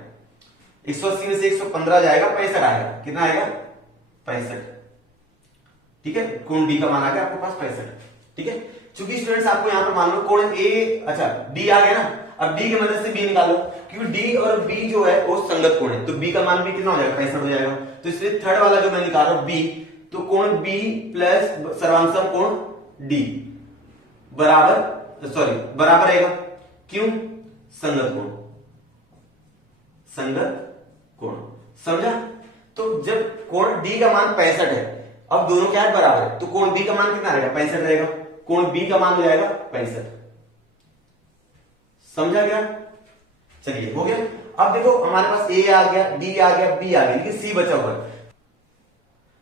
180 में से 115 जाएगा, 65 आएगा, कितना आएगा 65। ठीक है, कोण डी का मान आ गया आपके पास 65। ठीक है, चूंकि स्टूडेंट्स आपको यहां पर मान लो कोण ए, अच्छा डी आ गया ना, अब डी की मदद से बी निकालो, क्योंकि डी और बी जो है वो संगत कोण है, तो बी का मान भी कितना हो जाएगा 65 हो जाएगा। तो इसलिए थर्ड वाला जो मैं निकाल रहा हूं बी, तो कोण बी प्लस सर्वांशम कोण डी बराबर, सॉरी बराबर आएगा, क्यों, संगत कोण, संगत कोण, समझा। तो जब कोण डी का मान 65 है, अब दोनों क्या है बराबर है, तो कोण बी का मान कितना रहेगा 65 रहेगा, कोण बी का मान हो जाएगा 65। समझा क्या, चलिए हो गया। अब देखो हमारे पास ए आ गया, डी आ गया, बी आ गया, लेकिन सी बचा हुआ है।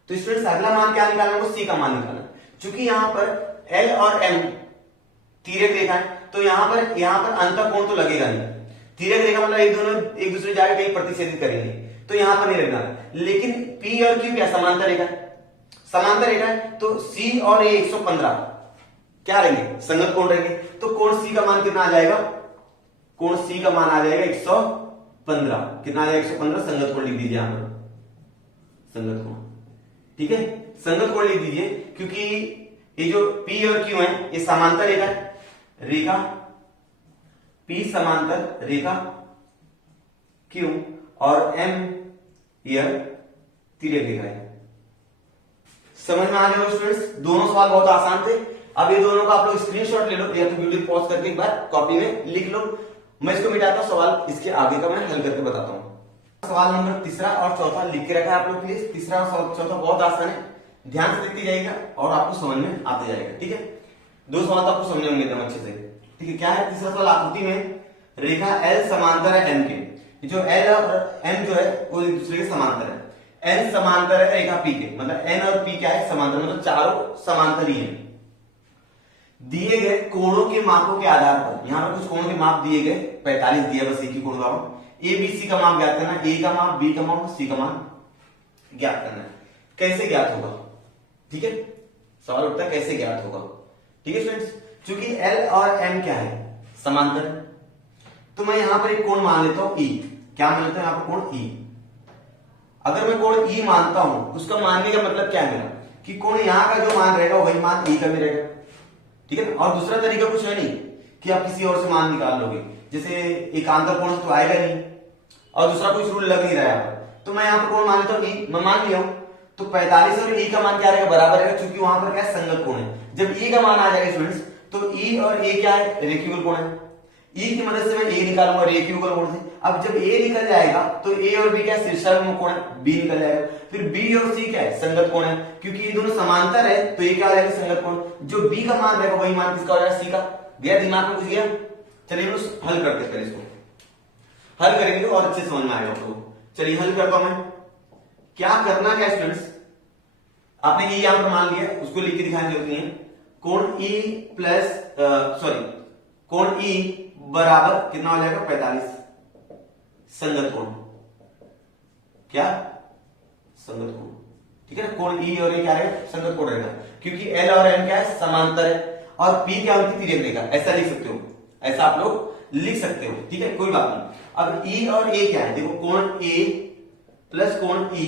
तो स्टूडेंट्स अगला मान क्या निकालना है, सी का मान निकालना। चूंकि यहां पर एल और एम तिर्यक रेखा है, तो यहां पर अंतर कोण तो लगेगा नहीं, तिर्यक रेखा मतलब एक दोनों एक दूसरे जाके कहीं प्रतिच्छेदित करेंगे, तो यहां पर नहीं लगना है। लेकिन पी और क्यू क्या समांतर रेखा है, समांतर रेखा है, तो सी और ए 115 क्या रहेंगे, संगत कोण रहेंगे। तो कोण सी का मान कितना आ जाएगा, कोण सी का मान आ जाएगा 115, कितना आ जाएगा 115, संगत कोण लिख दीजिए यहां पर, संगत कोण। ठीक है, संगत कोण लिख दीजिए, क्योंकि ये जो P और Q है ये समांतर रेखा है, रेखा P समांतर रेखा Q और M यह तिर्यक रेखा है। समझ में आ गया स्टूडेंट्स, दोनों सवाल बहुत आसान थे। अब ये दोनों का आप लोग स्क्रीनशॉट ले लो, या तो वीडियो पॉज करके एक बार कॉपी में लिख लो। मैं इसको मिटाता हूं, सवाल इसके आगे का मैं हल करके बताता हूं। सवाल नंबर तीसरा और चौथा लिख के रखा है आप लोग के लिए। तीसरा और चौथा बहुत आसान है, ध्यान से देखते जाइएगा और आपको समझ में आते जाएगा। ठीक है, दो सवाल तो आपको समझ होंगे एकदम अच्छे से। ठीक है, क्या है तीसरा सवाल, आकृति में रेखा L समांतर है M के, जो L और M जो है वो एक दूसरे के समांतर है। N समांतर है रेखा P के, मतलब N और P क्या है समांतर, मतलब चारों समांतर ही है। दिए गए कोणों के मापों के आधार पर, यहां पर कुछ कोणों के माप दिए गए, 45 दिया, बस एक ही कोण का माप, ए बी सी का माप ज्ञात करना, ए का माप, बी का माप, सी का माप ज्ञात करना है। कैसे ज्ञात होगा, ठीक है, सवाल उठता है कैसे ज्ञात होगा। ठीक है स्टूडेंट्स, चूंकि L और M क्या है समांतर, तो मैं यहां पर एक कोण मान लेता हूं E, क्या मान लेता हूं यहां पर कोण E। अगर मैं कोण E मानता हूं, उसका मानने का मतलब क्या है मेरा, कि कोण यहां का जो मान रहेगा वही मान E का भी रहेगा। ठीक है, और दूसरा तरीका कुछ है नहीं कि आप किसी और से मान निकाल लोगे, जैसे एकांतर कोण तो आएगा नहीं, और दूसरा कुछ रूल लग नहीं रहा है। तो मैं यहाँ पर कोण मान लेता हूँ E, मैं मान लिया हूं, तो 45 और E का मान क्या रहेगा बराबर रहेगा, क्योंकि वहां पर क्या संगत कोण है। जब E का मान आ जाएगा स्टूडेंट्स, तो E और A क्या है, रेखीय कोण है। E की मदद से मैं A निकालूंगा रेखीय कोण से। अब जब A निकल जाएगा तो A और B क्या है, शीर्षाभिमुख कोण है, B निकल जाएगा। फिर B और C क्या है, संगत कोण है, क्योंकि ये दोनों समांतर है, तो ये क्या रहेगा संगत कोण। जो B का मान रहेगा वही मान किसका हो जाएगा, C का। गया दिमाग में कुछ गया, चलिए हम हल करते हैं, इसको हल करेंगे और अच्छे समझ में आएगा आपको। चलिए हल करता हूं मैं। क्या करना क्या स्टूडेंट्स, आपने ये यहां पर मान लिया, उसको लिख के दिखाने की जरूरत नहीं है। कोण E प्लस सॉरी कोण E बराबर कितना हो जाएगा 45, संगत कोण, क्या संगत कोण। ठीक है ना, कोण E और ये क्या है संगत कोण रहेगा, क्योंकि L और M क्या है समांतर है, और P क्या होती है तिर्यक रेखा, ऐसा लिख सकते हो, ऐसा आप लोग लिख सकते हो। ठीक है, कोई बात नहीं। अब E और A क्या है, देखो कोण A प्लस कोण E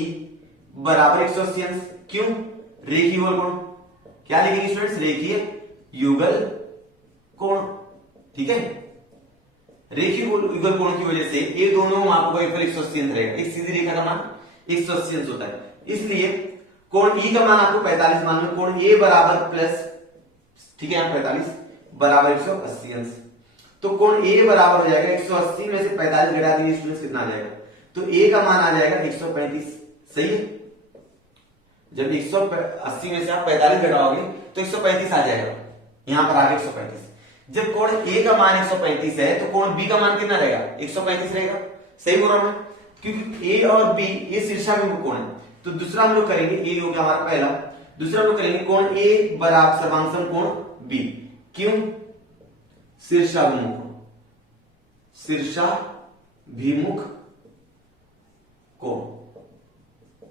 बराबर 180 अंश, क्यों, रेखीय युगल कोण। क्या लिखेंगे स्टूडेंट्स, रेखीय युगल कोण। ठीक है, रेखीय युगल कोण की वजह से ये दोनों मापों का 180 अंश रहेगा, एक सीधी रेखा का मान 180 अंश होता है, इसलिए कोण E का मान आपको 45 मान लो, कोण A बराबर प्लस, ठीक है, 45 बराबर 180 अंश। तो कोण A बराबर हो जाएगा 180 में से 45 घटा दीजिए स्टूडेंट्स, कितना आ जाएगा, तो A का मान आ जाएगा 135, सही है। जब 180 में से आप 45 घटाओगे तो 135 आ जाएगा, यहां पर आ गया 135। जब कोण A का मान 135 है तो कोण B का मान कितना रहेगा, 135 रहेगा, सही बोल रहा हूं मैं, क्योंकि A और B ये शीर्षाभिमुख कोण है। तो दूसरा हम लोग करेंगे, ये हो गया हमारा पहला, दूसरा हम लोग करेंगे कोण A बराबर सर्वांशम कोण B, क्यों, शीर्षाभिमुख, शीर्षाभिमुख कोण।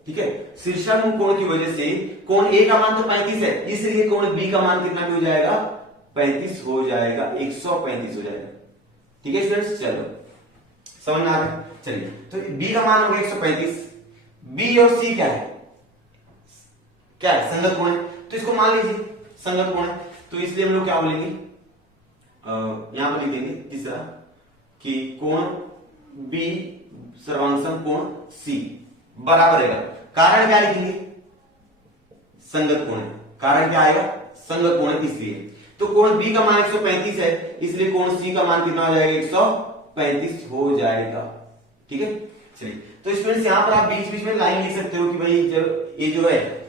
ठीक है, शीर्षाभिमुख कोण की वजह से कोण A का मान तो 35 है, इसलिए कोण B का मान कितना भी हो जाएगा, 35 हो जाएगा, 135 हो जाएगा। ठीक है स्टूडेंट्स, चलो समझ में आ रहा है। चलिए, तो B का मान हो गया 135, B और C क्या है, क्या है, संगत कोण है, तो इसको मान लीजिए संगत कोण है। तो इसलिए हम लोग क्या बोलेंगे, यहां पर लिख देंगे तीसरा कि कोण बी सर्वांग कोण सी बराबर है, कारण क्या लिखेंगे, संगत कोण है, कारण क्या आएगा, संगत कोण है, इसलिए तो कोण बी का मान 135 है, इसलिए कोण सी का मान कितना हो जाएगा, 135 हो जाएगा। ठीक है, चलिए तो स्टूडेंट्स यहां पर आप बीच बीच में लाइन लिख सकते हो कि भाई जब ये जो है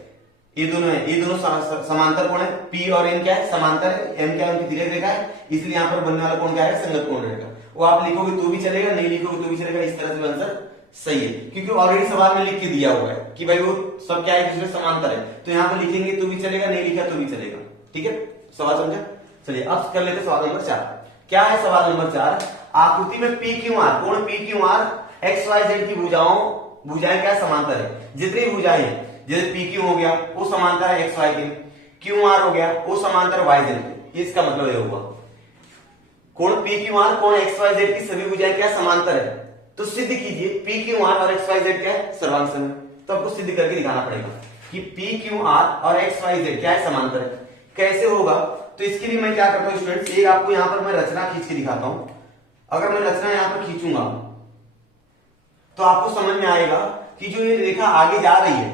ये दोनों है, ये दोनों समांतर कोण है, पी और एन क्या है, समांतर है, एम क्या है, उनकी तिर्यक रेखा है, इसलिए यहां पर बनने वाला कोण क्या है, संगत कोण रहेगा। वो आप लिखोगे तो भी चलेगा, नहीं लिखोगे तो भी चलेगा, इस तरह से आंसर सही है, क्योंकि ऑलरेडी सवाल में लिख के दिया हुआ है कि भाई वो सब क्या है, एक दूसरे समांतर है, तो यहां पर लिखेंगे तो भी चलेगा, नहीं लिखा तो भी चलेगा। ठीक है, सवाल समझा। चलिए अब कर लेते सवाल नंबर 4। क्या है सवाल नंबर 4, आकृति में पी क्यू आर, कोण P Q R X Y Z की भुजाएं क्या समांतर है, जितनी भुजाएं हैं, जैसे पी क्यू हो गया वो समांतर है एक्स वाई के, क्यू आर हो गया वो समांतर वाई जेड के, इसका मतलब ये हुआ कोण पी क्यू आर कोण एक्स वाई जेड की सभी भुजाएं क्या समांतर है, तो सिद्ध कीजिए पी क्यू आर और एक्स वाई जेड क्या है, सर्वांग सम है। तो आपको सिद्ध करके दिखाना पड़ेगा कि पी क्यू आर और एक्स वाई जेड क्या है, समांतर है। कैसे होगा, तो इसके लिए मैं क्या करता हूं स्टूडेंट्स, एक आपको यहां पर मैं रचना खींच के दिखाता हूं। अगर मैं रचना यहां पर खींचूंगा तो आपको समझ में आएगा कि जो ये रेखा आगे जा रही है,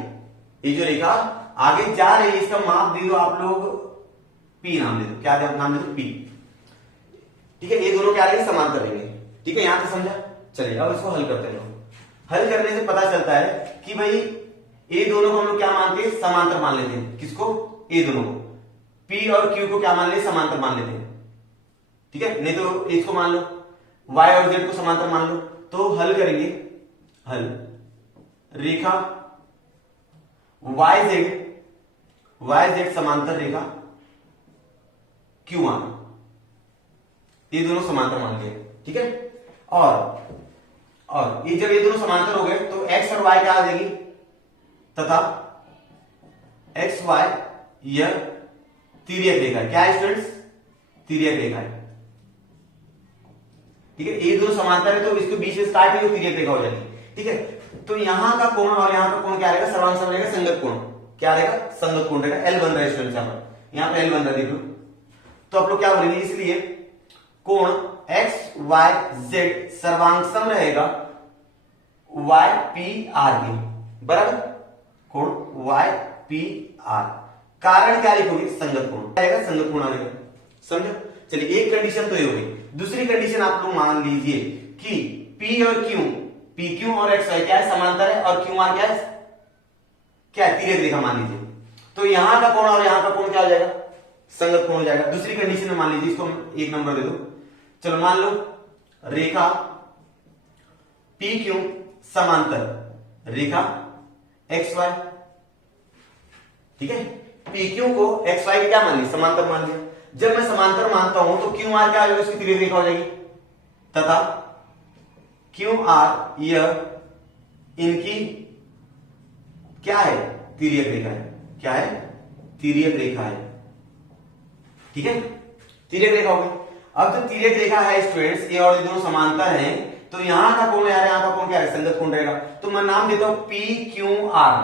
ये जो रेखा आगे जा रही है, इसका माप दे दो आप लोग पी नाम दे दो, क्या नाम दे दो, पी। ठीक है, ये दोनों क्या रहेंगे, समांतर रहेंगे। ठीक है, यहां तक समझा। चलिए अब इसको हल करते हैं। हल करने से पता चलता है कि भाई ये दोनों को हम लोग क्या मानते हैं, समांतर मान लेते हैं। किसको, ये दोनों को, पी और क्यू को क्या मान लेते, समांतर मान लेते हैं। ठीक है, नहीं तो इसको मान लो, वाई और जेड को समांतर मान लो। तो हल करेंगे, हल रेखा वाई जेड समांतर रेखा क्यू आर, ये दोनों समांतर मान लिए। ठीक है, और ये जब ये दोनों समांतर हो गए तो एक्स और वाई क्या आ जाएगी, तथा एक्स वाई यह तिर्यक रेखा है। क्या है स्टूडेंट्स, तिर्यक रेखा है। ठीक है, ये दोनों समांतर है तो इसके बीच से स्टार्ट हुई तिर्यक रेखा हो जाएगी। ठीक है, तो यहां का कोण और यहां का कोण क्या रहेगा, सर्वांग सम रहेगा, संगत कोण क्या रहेगा, संगत कोण रहेगा। एल बन रहा है स्टूडेंट्स, यहां पर एल बन रहा है, देख लो। तो आप लोग क्या बोलेंगे, इसलिए कोण एक्स वाई जेड सर्वांगसम रहेगा वाई पी आर के, बराबर, कोण वाई पी आर, कारण क्या लिखोगे, संगत कोण आएगा, संगत कोण आएगा। समझो। चलिए एक कंडीशन तो ये हो गई। दूसरी कंडीशन आप लोग मान लीजिए कि पी और क्यू, पी क्यू और एक्स वाई क्या है, समांतर है, और क्यू आर क्या है, तिर्यक रेखा मान लीजिए। तो यहां का कोण और यहां का कोण क्या हो जाएगा, संगत कोण हो जाएगा। दूसरी कंडीशन में मान लीजिए, इसको एक नंबर दे दो। चलो मान लो रेखा पी क्यू समांतर रेखा एक्स वाई। ठीक है, पी क्यू को एक्स वाई क्या मान लिया, समांतर मान लिया। जब मैं समांतर मानता हूं तो क्यू आर क्या हो जाएगा, उसकी तिर्यक रेखा हो जाएगी, तथा क्यू आर यह इनकी क्या है, तिर्यक रेखा है। क्या है, तिर्यक रेखा है। ठीक है, तिर्यक रेखा हो गई। अब जो तिर्यक रेखा है स्टूडेंट्स, ये और ये दोनों समांतर हैं, तो यहां का कोण यार, यहां का कोण क्या है, संगत कोण रहेगा। तो मैं नाम देता हूं P Q R,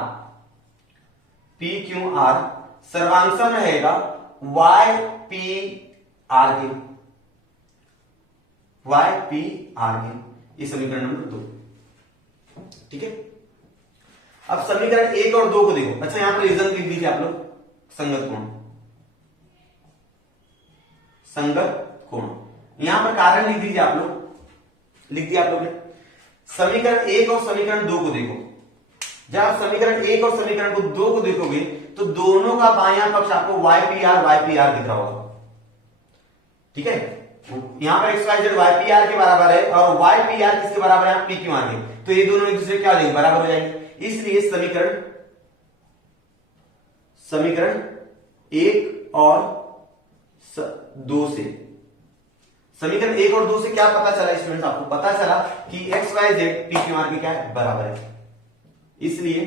P Q R सर्वांगसम रहेगा Y P R K, Y P R K, ये समीकरण नंबर 2। ठीक है, अब समीकरण 1 और 2 को देखो। अच्छा, यहां पर रीजन लिख दीजिए आप लोग, संगत कोण, संगत कोण। यहां पर कारण लिख दीजिए आप लोग, लिख दिया आप लोगों ने। समीकरण 1 और समीकरण 2 को देखो। जब आप समीकरण 1 और समीकरण 2 को देखोगे तो दोनों का बायां पक्ष आपको वाई पी आर दिख रहा होगा। ठीक है, यहां पर X Y Z Y P R के बराबर है, और वाई पी आर किसके बराबर है, पी क्यू आर के। तो ये दोनों एक दूसरे क्या हो जाएंगे, बराबर हो जाएंगे। इसलिए समीकरण 1 और 2 से, समीकरण 1 और 2 से क्या पता चला स्टूडेंट्स, आपको पता चला कि X Y Z P Q R के क्या है, बराबर है। इसलिए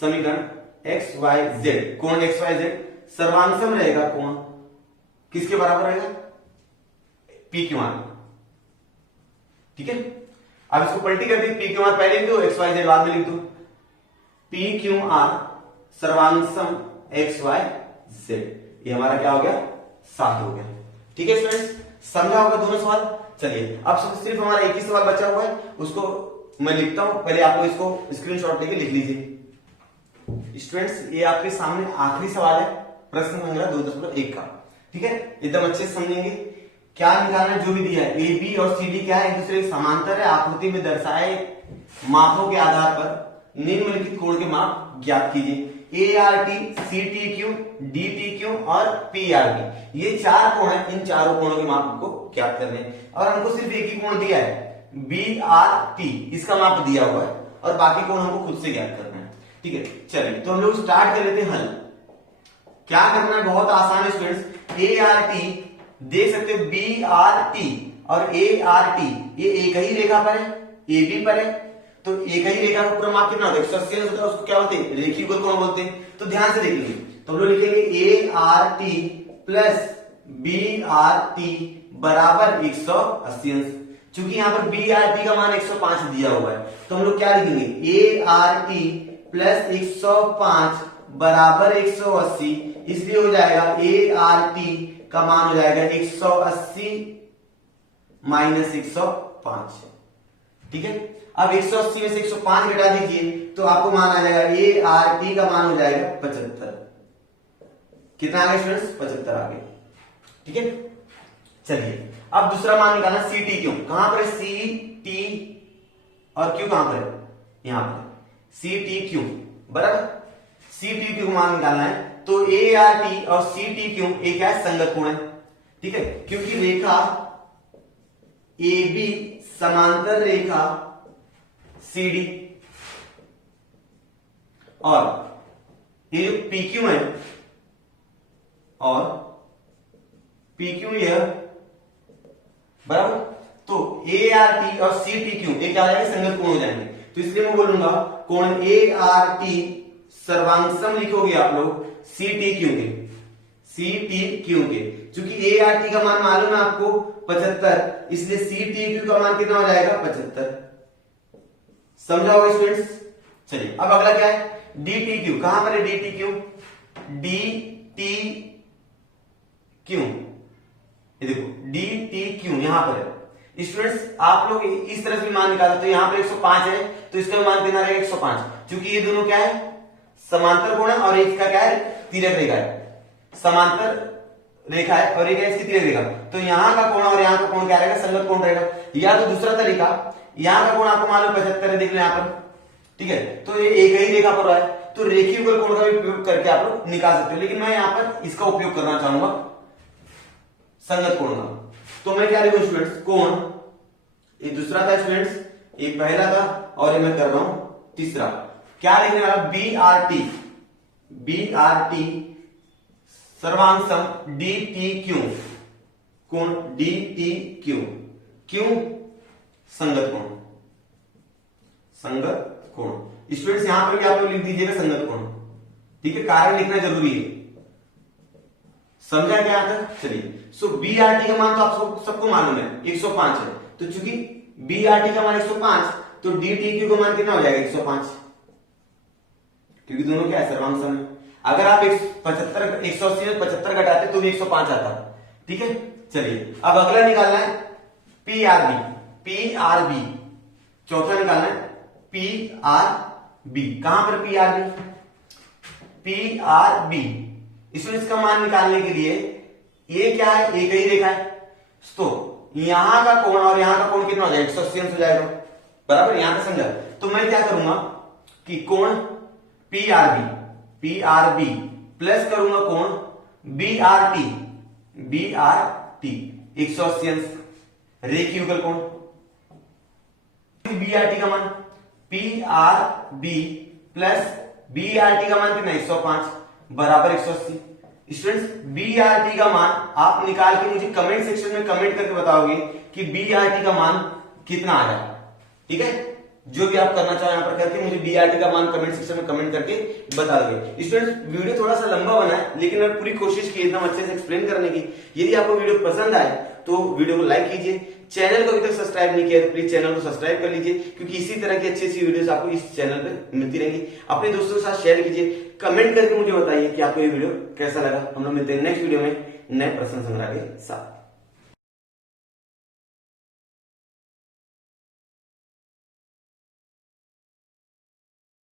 समीकरण एक्स वाई जेड, कोण एक्स वाई जेड सर्वांगसम रहेगा, कोण किसके बराबर रहेगा, पी क्यू आर। ठीक है, अब इसको पलटी कर दी, पी क्यू आर पहले लिख दो, एक्स वाई जेड बाद में लिख दो। पी क्यू आर सर्वांगसम एक्स वाई जेड। ये हमारा क्या हो गया, 7 हो गया। ठीक है स्टूडेंट्स, समझा होगा दोनों सवाल। चलिए अब सिर्फ हमारा एक ही सवाल बचा हुआ है, उसको मैं लिखता हूं, पहले आपको इसको स्क्रीनशॉट लेके लिख लीजिए। स्टूडेंट्स ये आपके सामने आखिरी सवाल है, प्रश्न संग्रह 2.1 का। ठीक है, एकदम अच्छे से समझेंगे। क्या निकालना है, जो भी दिया है, ए बी और सी डी क्या है, एक दूसरे के समांतर है, आकृति में दर्शाए मापों के आधार पर निम्नलिखित कोण के माप ज्ञात कीजिए। A R T, C T Q, D T Q और पी आर बी, ये 4 कोण है। इन चारों कोणों के माप को ज्ञात करने हैं और हमको सिर्फ एक ही कोण दिया है, बी आर टी, इसका माप दिया हुआ है और बाकी कोण हमको खुद से ज्ञात करना है। ठीक है, चलिए तो हम लोग स्टार्ट कर लेते हैं हल। क्या करना है, बहुत आसान है स्टूडेंट्स। ए आर टी देख सकते हो, बी आर टी और ए आर टी ये एक ही रेखा पर है, ए बी पर है, तो एक ही रेखा का पूरा माप कितना होता है, 180 होता है। उसको क्या बोलते हैं, रेखीय युगल कोण बोलते हैं। तो ध्यान से देखेंगे, तो हम लोग लिखेंगे A R T plus B R T बराबर 180 अंश। चूंकि यहाँ पर बी आर टी का मान 105 दिया हुआ है, तो हम लोग क्या लिखेंगे, ए आर टी प्लस 105 बराबर 180, इसलिए हो जाएगा ए आर टी का मान हो जाएगा 180 माइनस 105। ठीक है, अब 180 में से 105 घटा दीजिए तो आपको मान आ जाएगा, ए आर टी का मान हो जाएगा 75। कितना आ गया स्टूडेंट्स, 75 आ गया। ठीक है, चलिए अब दूसरा मान निकालना, सी टी क्यू। कहां पर है, सी टी और क्यू कहां पर है, यहां पर सी टी क्यू बराबर। सी टी क्यू मान निकालना है, तो ए आर टी और सी टी क्यू एक क्या है, संगत कोण है। ठीक है, क्योंकि रेखा ए बी समांतर रेखा सी डी और ये जो पी क्यू है और पी क्यू यह बराबर, तो ए आर टी और सी टी क्यू ये क्या हो जाएंगे, संगत कोण हो जाएंगे। तो इसलिए मैं बोलूंगा कोण ए आर टी सर्वांगसम लिखोगे आप लोग सी टी क्यू के, सी टी क्यू के। चूंकि ए आर टी का मान मालूम है आपको 75, इसलिए सी टी क्यू का मान कितना हो जाएगा, 75। समझा होगा स्टूडेंट्स। चलिए अब अगला क्या है, डी टी क्यू। कहां पर है D T Q, D T Q, ये देखो डी टी क्यू यहां पर है। स्टूडेंट्स आप लोग इस तरह से मान निकालते, तो यहां पर 105 है तो इसका मान कितना रहेगा, 105। क्योंकि ये दोनों क्या है, समांतर कोण है और एक का क्या है, तिर्यक रेखा है। समांतर रेखा है और एक है इसकी तिर्यक रेखा, तो यहां का कोण और यहां का कोण क्या रहेगा, संगत कोण रहेगा। या तो दूसरा तरीका, यहां का कोण आपको मालूम 75 है, देख लो यहां पर। ठीक है, तो ये एक ही रेखा पर है, तो रेखीय युगल कोण का भी उपयोग करके आप लोग निकाल सकते हो, लेकिन मैं यहां पर इसका उपयोग करना चाहूंगा, संगत कोण का। तो मैं क्या लिखूं स्टूडेंट्स, कोण, ये दूसरा था स्टूडेंट्स, ये पहला था और ये मैं कर रहा हूं तीसरा। क्या लिखने वाला, B R T, B R T सर्वांगसम डी टी क्यू, कोण डी टी क्यू, क्यों, संगत कोण, संगत कोण। स्टूडेंट्स यहां पर भी आप लोग लिख दीजिएगा संगत कोण। ठीक है, कारण लिखना जरूरी है। समझा क्या आता, चलिए। सो बी आर टी का मान तो आप सबको मालूम है 105 है, तो चूंकि बी आर टी का मान 105, तो डी टी क्यू का मान कितना हो जाएगा, 105, क्योंकि दोनों क्या है, सर्वांगसम है। अगर आप 180 में 75 घटाते तो भी 105 आता। ठीक है, चलिए अब अगला निकालना है P R B, P R B. चौथा निकालना है पी आर बी। कहां पर P R B, P R B. इसका मान निकालने के लिए ये क्या है, एक ही रेखा है, तो यहां का कोण और यहां का कोण कितना हो जाएगा, 180 अंश हो जाएगा बराबर। यहां का समझा, तो मैं क्या करूंगा कि कोण P R B, P R B plus करूंगा कोण B R T, B R T 180 अंश, रेखीय युगल कोण। बी आर टी का मान P R B plus B R T का मान कितना, 105 बराबर 180। स्टूडेंट्स बी आर टी का मान आप निकाल के मुझे कमेंट सेक्शन में कमेंट करके बताओगे कि बी आर टी का मान कितना आया। ठीक है, जो भी आप करना चाहो यहां पर करके मुझे बी आर टी का मान कमेंट सेक्शन में कमेंट करके बता दोगे। स्टूडेंट्स वीडियो थोड़ा सा लंबा बना है, लेकिन मैं पूरी कोशिश की एकदम अच्छे से एक्सप्लेन करने की। यदि आपको वीडियो पसंद आए तो वीडियो को लाइक कीजिए। चैनल को अभी तक सब्सक्राइब नहीं किया तो प्लीज चैनल को सब्सक्राइब कर लीजिए, क्योंकि इसी तरह की अच्छी अच्छी वीडियोस आपको इस चैनल पे मिलती रहेंगी। अपने दोस्तों के साथ शेयर कीजिए, कमेंट करके मुझे बताइए कि आपको ये वीडियो कैसा लगा। हम लोग मिलते हैं नेक्स्ट वीडियो में नए प्रश्न संग्रह के साथ।